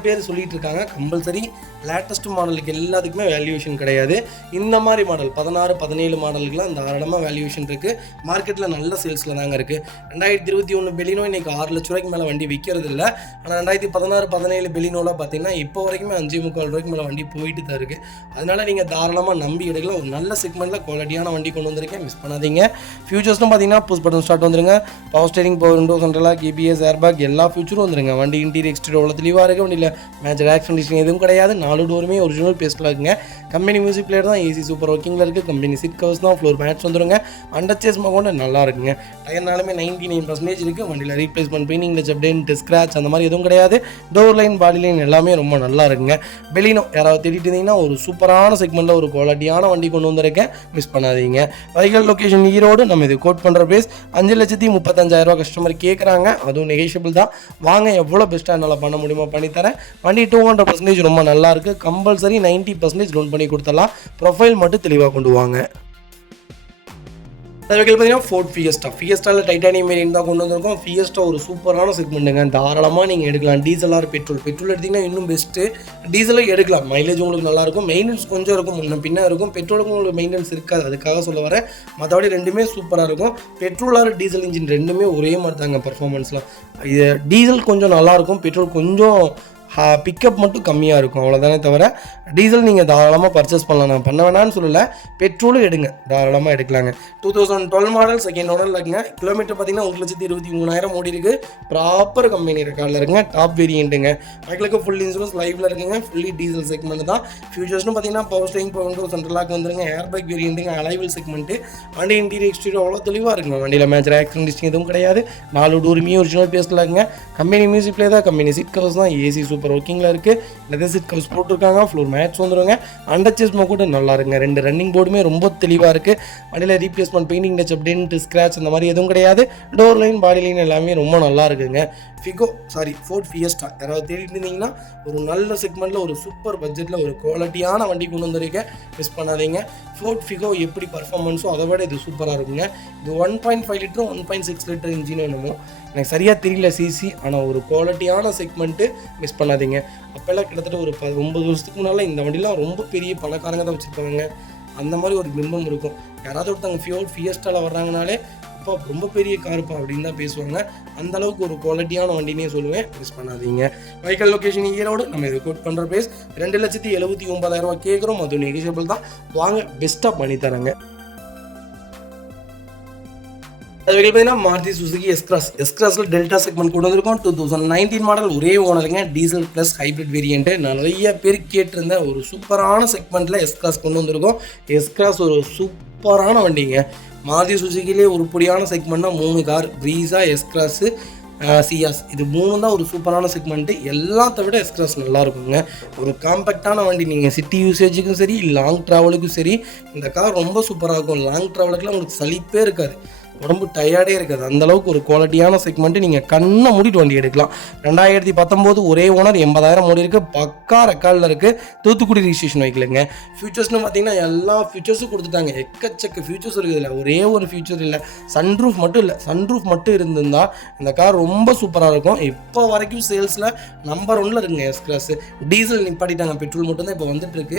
பேர் சொல்லிட்டு இருக்காங்க. கம்பல்சரி லேட்டஸ்ட் மாடலுக்கு எல்லாத்துக்குமே வேல்யூவேஷன் கிடையாது. இந்த மாதிரி மாடல் 16, 17 மாடலுக்குலாம் தாராளமாக வேல்யூவேஷன் இருக்குது. மார்க்கெட்டில் நல்ல சேல்ஸில் தாங்க இருக்குது. 2021 பெலினோ இன்றைக்கி 6 லட்ச ரூபாய்க்கு மேலே வண்டி விற்கிறது இல்லை. ஆனால் 2016, 17 பெலினோவில் பார்த்தீங்கன்னா இப்போ வரைக்குமே 5,300,000 ரூபாய்க்கு மேலே வண்டி போயிட்டு தான் இருக்குது. அதனால் நீங்கள் தாராளமாக நம்பி எடுக்கலாம். ஒரு நல்ல செக்மெண்ட்டில் குவாலிட்டியான வண்டி கொண்டு வந்திருக்கேன். மிஸ் பண்ணாதீங்க. ஃபியூச்சர்ஸ்னு பார்த்தீங்கன்னா புஷ் பட்டன் ஸ்டார்ட் வந்துருங்க. Power steering, power window, central lock, ABS, airbag எல்லா ஃபியூச்சரும் வந்துருங்க. வண்டி இன்டீரியர் எக்ஸ்டீரியர் அவ்வளோ தெளிவாக இருக்குது. வண்டியில் மேஜர் ஆக்சிடென்ட் எதுவும் கிடையாது. 4 டோருமே ஒரிஜினல் பேஸ்ட்டில் இருக்குங்க. கம்பெனி மியூசிக் பிளேயர் தான். ஏசி சூப்பர் ஒர்க்கிங்கில் இருக்குது. கம்பெனி சீட் கவர்ஸ் தான். ஃப்ளோர் மேட்ஸ் வந்துருங்க. அண்டர் சேஸ் கொண்டு நல்லா இருக்குங்க. டயர்னாலுமே 99% இருக்குது. வண்டியில் replacement, painting, touch up, dent, scratch அந்த மாதிரி எதுவும் கிடையாது. டோர் லைன், பாடி லைன் எல்லாமே ரொம்ப நல்லா இருக்குங்க. பெலினோ யாராவது தேடிட்டு இருந்தீங்கன்னா ஒரு சூப்பரான செக்மெண்ட்டில் ஒரு குவாலிட்டியான வண்டி கொண்டு வந்திருக்கேன். மிஸ் பண்ணாதீங்க. Vehicle location Erode. நம்ம இது கோட் பண்ணுற ப்ரைஸ் 5,35,000 கஸ்டமர் கேட்குறாங்க. அதுவும் நெகோஷியபிள் தான். வாங்க எவ்வளோ பெஸ்ட்டாக என்னால் பண்ண முடியுமோ பண்ணித்தரேன். வண்டி 200% ரொம்ப நல்லா இருக்குது. கம்பல்சரி 90% லோன் பண்ணி கொடுத்துடலாம். ப்ரொஃபைல் மட்டும் தெளிவாக கொண்டு வாங்க. வெஹிக்கல் பார்த்தீங்கன்னா ஃபோர்ட் ஃபியஸ்டா. ஃபியஸ்டாவில் டைட்டானியம் வேரியன்ட் தான் கொண்டு வந்திருக்கோம். ஃபியஸ்டா ஒரு சூப்பரான செக்மெண்ட்டுங்க. தாராளமாக நீங்கள் எடுக்கலாம். டீசல் ஆர் பெட்ரோல் எடுத்திங்கன்னா இன்னும் பெஸ்ட்டு. டீசலும் எடுக்கலாம். மைலேஜ் உங்களுக்கு நல்லாயிருக்கும். மெயின்டெனன்ஸ் கொஞ்சம் இருக்கும், முன்ன பின்னா இருக்கும். பெட்ரோலுக்கு உங்களுக்கு மெயின்டெனன்ஸ் இருக்காது. அதுக்காக சொல்ல வரேன். மற்றபடி ரெண்டுமே சூப்பராக இருக்கும். பெட்ரோல் ஆர் டீசல் இன்ஜின் ரெண்டுமே ஒரே மாதிரி தாங்க பர்ஃபார்மன்ஸ்லாம். இது டீசல் கொஞ்சம் நல்லாயிருக்கும். பெட்ரோல் கொஞ்சம் பிக்கப் மட்டும் கம்மியாக இருக்கும். அவ்வளோதானே தவிர டீசல் நீங்கள் தாராளமாக பர்ச்சேஸ் பண்ணலாம். நான் பண்ண வேணான்னு சொல்லலை. பெட்ரோலும் எடுங்க, தாராளமாக எடுக்கலாங்க. 2012 மாடல், செகண்ட் ஓனரில் இருக்குங்க. கிலோமீட்டர் பார்த்தீங்கன்னா 1,23,000 ஓடி இருக்குது. ப்ராப்பர் கம்பெனி ரெக்கார்டில் இருக்குங்க. டாப் வேரியண்ட்டுங்க. அதுக்கு ஃபுல் இன்சூரன்ஸ் லைவில் இருக்குங்க. ஃபுல்லி டீசல் செக்மெண்ட் தான். ஃபியூச்சர்ஸ்னு பார்த்தீங்கன்னா பவர் ஸ்டீரிங், பவர் விண்டோ, சென்ட்ரலாக வந்துருங்க. ஏர்பேக் வேரியண்ட்டுங்க. Alloy wheel segment. வண்டி இன்டீரியர் எக்ஸ்டீரியர் அவ்வளோ தெளிவாக இருக்குங்க. வண்டியில் மேஜர் ஆக்சிடென்ட் எதுவும் கிடையாது. 4 டோருமே ஒரிஜினல் பேஸ்ட்டில் இருக்குங்க. கம்பெனி மியூசிக் பிளே தான். கம்பெனி சீட் கவர்ஸ் தான். ஏசி சூப்பர் ஒர்க்கிங்கில் இருக்குது. லெதர் சீட் கவர்ஸ் போட்டிருக்காங்க. ஃப்ளோர் மேட்ஸ் வந்துருங்க. அண்டர் சேஸ் கூட நல்லா இருக்குங்க. 2 ரன்னிங் போர்டுமே ரொம்ப தெளிவாக இருக்குது. வண்டியில் replacement, painting, touch up, dent, scratch அந்த மாதிரி எதுவும் கிடையாது. டோர் லைன், பாடி லைன் எல்லாமே ரொம்ப நல்லா இருக்குங்க. ஃபோர்ட் ஃபியஸ்டா யாராவது தேடிட்டு இருந்தீங்கன்னா ஒரு நல்ல செக்மெண்ட்டில் ஒரு சூப்பர் பட்ஜெட்டில் ஒரு குவாலிட்டியான வண்டி கொண்டு வந்திருக்கேன். மிஸ் பண்ணாதீங்க. ஃபோர்ட் ஃபிகோ எப்படி பர்ஃபார்மன்ஸோ அதை விட இது சூப்பராக இருக்குங்க. இது 1.5 லிட்டரும் 1.6 லிட்டர் இன்ஜின் வேணுமோ எனக்கு சரியாக தெரியல சிசி. ஆனால் ஒரு குவாலிட்டியான செக்மெண்ட்டு. மிஸ் பண்ணாதீங்க. அப்போல்லாம் கிட்டத்தட்ட ஒரு 9 வருஷத்துக்கு முன்னால் இந்த வண்டிலாம் ரொம்ப பெரிய பணக்காரங்க தான் வச்சுருப்பாங்க. அந்த மாதிரி ஒரு பிம்பம் இருக்கும். யாராவது ஒருத்தவங்க ஃபோர்ட் ஃபியஸ்டாவில் வர்றாங்கனாலே அப்பா ரொம்ப பெரிய காருப்பா அப்படின்னு தான் பேசுவாங்க. அந்த அளவுக்கு ஒரு குவாலிட்டியான வண்டினே சொல்லுவேன். மிஸ் பண்ணாதீங்க. Vehicle location Erode. நம்ம இது கோட் பண்ணுற ப்ரைஸ் 2,79,000 கேட்குறோம். அது நெகோஷியபிள் தான். வாங்க பெஸ்ட்டாக பண்ணித்தராங்க. அது பார்த்தீங்கன்னா மாருதி சுசுகி எஸ்கிராஸில் டெல்டா செக்மெண்ட் கொண்டு வந்திருக்கோம். 2019 மாடல், ஒரே ஓனருங்க, டீசல் ப்ளஸ் ஹைப்ரிட் வேரியண்ட்டு. நிறைய பேர் கேட்டிருந்த ஒரு சூப்பரான செக்மெண்ட்டில் எஸ்கிராஸ் கொண்டு வந்திருக்கோம். எஸ்கிராஸ் ஒரு சூப்பரான வண்டிங்க. மாருதி சுசுகிலே உருப்படியான செக்மெண்ட்னா 3 கார், ப்ரீஸா, எஸ்கிராஸு, சியாஸ். இது 3 தான் ஒரு சூப்பரான செக்மெண்ட்டு. எல்லாத்த விட எஸ்கிராஸ் நல்லா இருக்குங்க. ஒரு காம்பேக்டான வண்டி. நீங்கள் சிட்டி யூசேஜுக்கும் சரி, லாங் ட்ராவலுக்கும் சரி, இந்த கார் ரொம்ப சூப்பராக இருக்கும். லாங் ட்ராவலுக்குலாம் உங்களுக்கு சலிப்பே இருக்காது, உடம்பு டயர்டே இருக்காது. அந்தளவுக்கு ஒரு குவாலிட்டியான செக்மெண்ட்டு. நீங்கள் கண்ணை மூடிட்டு வண்டி எடுக்கலாம். 2019 ஒரே ஓனர், 80,000 ஓடி இருக்குது. பக்கா ரெக்கார்டில் இருக்குது. தூத்துக்குடி ரிஜிஸ்ட்ரேஷன் வைக்கலங்க. ஃபியூச்சர்ஸ்னு பார்த்தீங்கன்னா எல்லா ஃபியூச்சர்ஸும் கொடுத்துட்டாங்க. எக்கச்சக்க ஃபியூச்சர்ஸ் இருக்குது. இல்லை ஒரே ஒரு ஃபியூச்சர் இல்லை, சன்ரூஃப் மட்டும் இல்லை. சன்ரூஃப் மட்டும் இருந்திருந்தால் இந்த கார் ரொம்ப சூப்பராக இருக்கும். இப்போ வரைக்கும் சேல்ஸில் நம்பர் 1ல் இருக்குங்க எஸ்கிராஸ். டீசல் நிப்பாட்டிட்டாங்க, பெட்ரோல் மட்டும்தான் இப்போ வந்துட்டுருக்கு.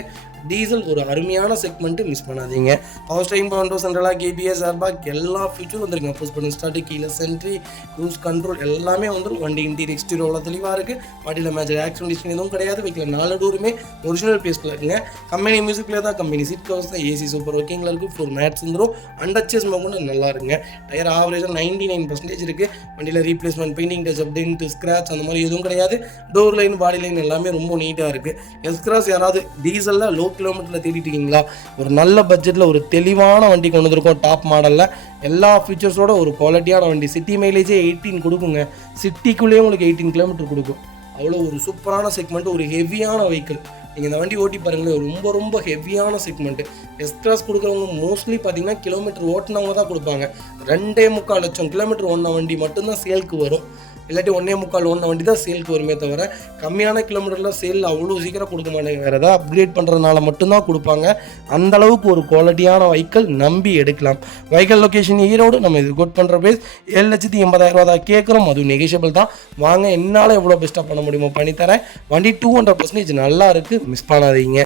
டீசல் ஒரு அருமையான செக்மெண்ட்டு, மிஸ் பண்ணாதீங்க. Power steering, power central lock, ABS, airbag, எல்லா ஃபீச்சரும் வந்துருங்க. Push button start, keyless entry, cruise control எல்லாமே வந்துடும். வண்டி இன்டீரியர் எக்ஸ்டீரியர் அவ்வளோ தெளிவாக இருக்குது. வண்டியில் மேஜர் ஆக்சிடென்ட் எதுவும் கிடையாது. வைக்கல 4 டோருமே ஒரிஜினல் பேஸில் இருக்குங்க. கம்பெனி மியூசிக்கில் தான், கம்பெனி சீட் கவர்ஸ் தான், ஏசி சூப்பர் ஒர்க்கிங்கில் இருக்குது. ஃப்ளோர் மேட்ஸ் வந்துடும். அண்டர்ச்சேஸ் கூட நல்லா இருக்குங்க. டயர் ஆவரேஜாக 99% இருக்குது. வண்டியில் replacement, painting touch, dent, scratch அந்த மாதிரி எதுவும் கிடையாது. டோர் லைன், பாடி லைன் எல்லாமே ரொம்ப நீட்டாக இருக்குது. எஸ்கிராஸ் யாராவது டீசலில் லோ கிலோமீட்டரில் தேடிட்டு இருக்கீங்களா? ஒரு நல்ல பட்ஜெட்டில் ஒரு தெளிவான வண்டி கொண்டு வந்திருக்கோம். டாப் மாடலில் எல்லா ஃபீச்சர்ஸோட ஒரு குவாலிட்டியான வண்டி. சிட்டி மைலேஜே 18 கொடுக்குங்க. சிட்டிக்குள்ளேயே உங்களுக்கு 18 கிலோமீட்டர் கொடுக்கும். அவ்வளோ ஒரு சூப்பரான செக்மெண்ட், ஒரு ஹெவியான வெஹிக்கிள். நீங்கள் இந்த வண்டி ஓட்டி பாருங்களேன், ரொம்ப ரொம்ப ஹெவியான செக்மெண்ட்டு. எஸ்கிராஸ் கொடுக்குறவங்க மோஸ்ட்லி பார்த்தீங்கன்னா கிலோமீட்டர் ஓட்டினவங்க தான் கொடுப்பாங்க. 2.25 லட்சம் கிலோமீட்டர் ஓடின வண்டி மட்டும்தான் சேலுக்கு வரும். இல்லாட்டி 1.25 ஓடின வண்டி தான் சேலுக்கு வருமே தவிர, கம்மியான கிலோமீட்டரில் சேல் அவ்வளோ சீக்கிரம் கொடுக்க மாட்டாங்க. வேறு ஏதாவது அப்கிரேட் பண்ணுறதுனால மட்டும்தான் கொடுப்பாங்க. அந்தளவுக்கு ஒரு குவாலிட்டியான வெஹிக்கிள், நம்பி எடுக்கலாம். Vehicle location Erode. நம்ம இது கோட் பண்ணுற ப்ரைஸ் 7,80,000 தான் கேட்குறோம். அதுவும் நெகோஷியபிள் தான். வாங்க, என்னால் எவ்வளோ பெஸ்ட்டாக பண்ண முடியுமோ பண்ணித்தரேன். வண்டி 200% நல்லா இருக்குது, மிஸ் பண்ணாதீங்க.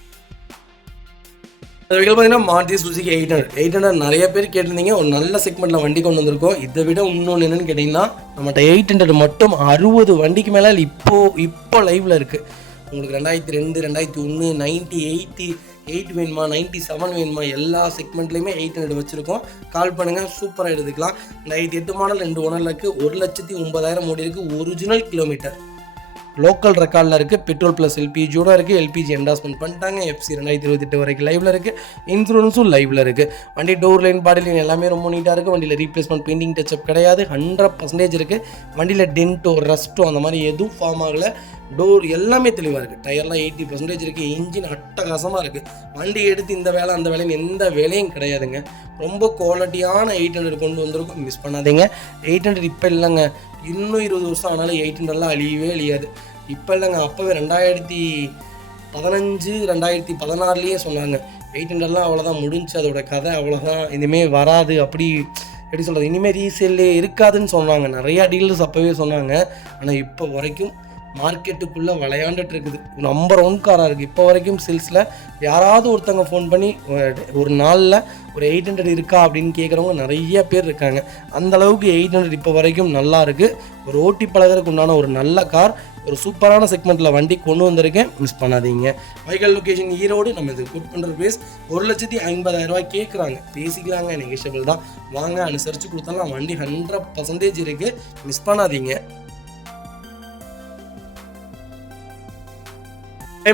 அது பார்த்தீங்கன்னா மாருதி சுசுகி 800 நிறைய பேர் கேட்டிருந்தீங்க. ஒரு நல்ல செக்மெண்ட்டில் வண்டி கொண்டு வந்திருக்கோம். இதை விட இன்னொன்று என்னென்னு கேட்டிங்கன்னா, நம்மகிட்ட 800 மட்டும் 60 வண்டிக்கு மேலே இப்போ லைவில் இருக்குது. உங்களுக்கு 2002, 2001, 90, 88 வேணுமா, 97 வேணுமா, எல்லா செக்மெண்ட்லேயுமே 800 வச்சுருக்கோம். கால் பண்ணுங்கள், சூப்பராக எடுத்துக்கலாம். 2008 மாடல் 2 ஓனரில் இருக்குது. 1,09,000 ஓடி இருக்குது. ஒரிஜினல் கிலோமீட்டர், லோக்கல் ரெக்கார்டில் இருக்குது. பெட்ரோல் ப்ளஸ் எல்பிஜியோட இருக்குது. எல்பிஜி என்டாஸ்மெண்ட் பண்ணிட்டாங்க. எஃப்சி 2028 வரைக்கும் லைவில் இருக்குது. இன்சூரன்ஸும் லைவில் இருக்குது. வண்டி டோர் லைன், பாடி லைன் எல்லாமே ரொம்ப நீட்டாக இருக்குது. வண்டியில் ரீப்ளேஸ்மெண்ட், பெயிண்டிங் டச்சப் கிடையாது. 100% இருக்குது. வண்டியில் டென்ட்டோ ரஸ்ட்டோ அந்த மாதிரி எதுவும் ஃபார்ம் ஆகலை. டோர் எல்லாமே தெளிவாக இருக்குது. டயர்லாம் 80% இருக்குது. இன்ஜின் அட்டகாசமாக இருக்குது. வண்டி எடுத்து இந்த வேலை அந்த வேலைன்னு எந்த வேலையும் கிடையாதுங்க. ரொம்ப குவாலிட்டியான 800 கொண்டு வந்திருக்கும், மிஸ் பண்ணாதீங்க. 800 இப்போ இல்லைங்க, இன்னும் 20 வருஷம் ஆனாலும் 800 அழியவே அழியாது. இப்போ இல்லைங்க, அப்போவே 2015, 2016 சொன்னாங்க 800 அவ்வளோதான் முடிஞ்சு, அதோட கதை அவ்வளோதான், இனிமேல் வராது. அப்படி எப்படி சொல்கிறது, இனிமேல் ரீசேல்லே இருக்காதுன்னு சொன்னாங்க. நிறையா டீலர்ஸ் அப்போவே சொன்னாங்க. ஆனால் இப்போ வரைக்கும் மார்க்கெட்டுக்குள்ளே விளையாண்டுட்டு இருக்குது. நம்பர் 1 காராக இருக்குது இப்போ வரைக்கும். சேல்ஸில் யாராவது ஒருத்தங்க ஃபோன் பண்ணி ஒரு நாளில் ஒரு 800 இருக்கா அப்படின்னு கேட்குறவங்க நிறைய பேர் இருக்காங்க. அந்தளவுக்கு 800 இப்போ வரைக்கும் நல்லா இருக்குது. ஒரு ஓட்டி பழகிறதுக்கு உண்டான ஒரு நல்ல கார், ஒரு சூப்பரான செக்மெண்ட்டில் வண்டி கொண்டு வந்திருக்கேன், மிஸ் பண்ணாதீங்க. Vehicle location Erode. நம்ம இது குட் பண்ணுற ப்ரைஸ் 1,50,000 கேட்குறாங்க. பேசிக்கலாங்க, நெகோஷியபிள் தான். வாங்க, அனுசரித்து கொடுத்தாலாம். வண்டி 100% இருக்குது, மிஸ் பண்ணாதீங்க.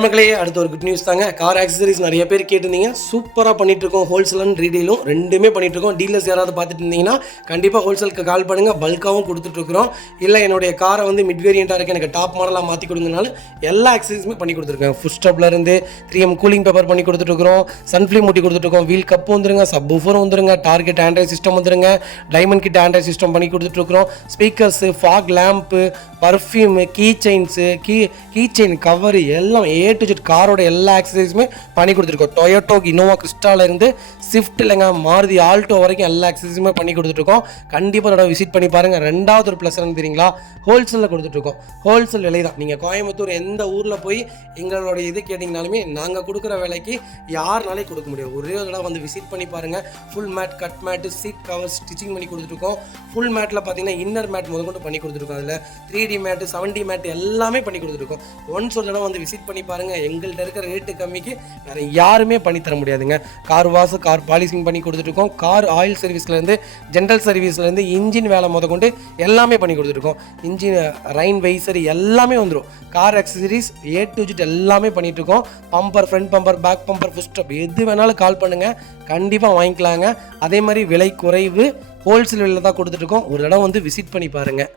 மக்களே, அடுத்த ஒரு குட் நியூஸ் தாங்க. கார் ஆக்சசரிஸ் நிறைய பேர் கேட்டிருந்தீங்க. சூப்பராக பண்ணிட்டு இருக்கோம். ஹோல்சேல் அண்ட் ரீடெயிலும் ரெண்டுமே பண்ணிட்டு இருக்கோம். டீலர்ஸ் யாராவது பார்த்துட்டு இருந்தீங்கன்னா கண்டிப்பாக ஹோல்சேலுக்கு கால் பண்ணுங்கள். பல்காகவும் கொடுத்துட்ருக்குறோம். இல்லை என்னுடைய காரை வந்து மிட் வேரியண்ட்டாக இருக்குது, எனக்கு டாப் மாடலாக மாற்றி கொடுங்கனாலும் எல்லா ஆக்சசரிஸுமே பண்ணி கொடுத்துருக்கேன். ஃபுட் ஸ்டாப்லேருந்து 3M கூலிங் பேப்பர் பண்ணி கொடுத்துட்ருக்குறோம். சன்ஃப்ளேம் மூட்டி கொடுத்துட்ருக்கோம். வீல் கப்பு வந்துருங்க, சப் ஊஃபரும் வந்துருங்க, டார்கெட் ஆண்ட்ராய்ட் சிஸ்டம் வந்துருங்க, டைமண்ட் கிட் ஆண்ட்ராய்ட் சிஸ்டம் பண்ணி கொடுத்துட்ருக்குறோம். Speakers, fog lamp, perfume, key chains, key chain cover எல்லாம் A to Z காரோட எல்லா ஆக்சசரிஸுமே பண்ணி கொடுத்துருக்கோம். டொயோட்டோ, இனோவா கிறிஸ்டாலேருந்து ஸ்விஃப்ட் இல்லைங்க, மாருதி ஆல்டோ வரைக்கும் எல்லா ஆக்சசரிஸுமே பண்ணி கொடுத்துட்ருக்கோம். கண்டிப்பாக அதோட விசிட் பண்ணி பாருங்கள். ரெண்டாவது ஒரு ப்ளஸ் என்ன தெரியுங்களா, ஹோல்சேலில் கொடுத்துட்ருக்கோம். ஹோல்சேல் விலை தான். நீங்கள் கோயம்புத்தூர் எந்த ஊரில் போய் எங்களோட இது கேட்டிங்கனாலுமே நாங்கள் கொடுக்குற விலைக்கு யாருனாலே கொடுக்க முடியும். ஒரே ஒரு தடவை வந்து விசிட் பண்ணி பாருங்கள். Full mat, cut mat, seat cover stitching பண்ணி கொடுத்துருக்கோம். ஃபுல் மேட்டில் பார்த்தீங்கன்னா இன்னர் மேட் முதற்கொண்டு பண்ணி கொடுத்துருக்கோம். அதில் 3D 80 மேட்டு 70 மேட்டு எல்லாமே பண்ணி கொடுத்துருக்கோம். ஒன்ஸ் ஒரு தடவை வந்து விசிட் பண்ணி பாருங்கள். எங்கள்கிட்ட இருக்கிற ரேட்டு கம்மிக்கு வேறு யாருமே பண்ணி தர முடியாதுங்க. கார் வாஷ், கார் பாலிசிங் பண்ணி கொடுத்துருக்கோம். கார் ஆயில் சர்வீஸ்லேருந்து ஜென்ரல் சர்வீஸ்லேருந்து இன்ஜின் வேலை கொண்டு எல்லாமே பண்ணி கொடுத்துருக்கோம். இன்ஜின் ரைன் வைசர் எல்லாமே வந்துடும். Car accessories A to Z எல்லாமே பண்ணிகிட்ருக்கோம். Bumper, front bumper, back bumper, foot step எது வேணாலும் கால் பண்ணுங்கள், கண்டிப்பாக வாங்கிக்கலாங்க. அதே மாதிரி விலை குறைவு, ஹோல்சேல் விலையில் தான் கொடுத்துட்ருக்கோம். ஒரு இடம் வந்து விசிட் பண்ணி பாருங்கள்.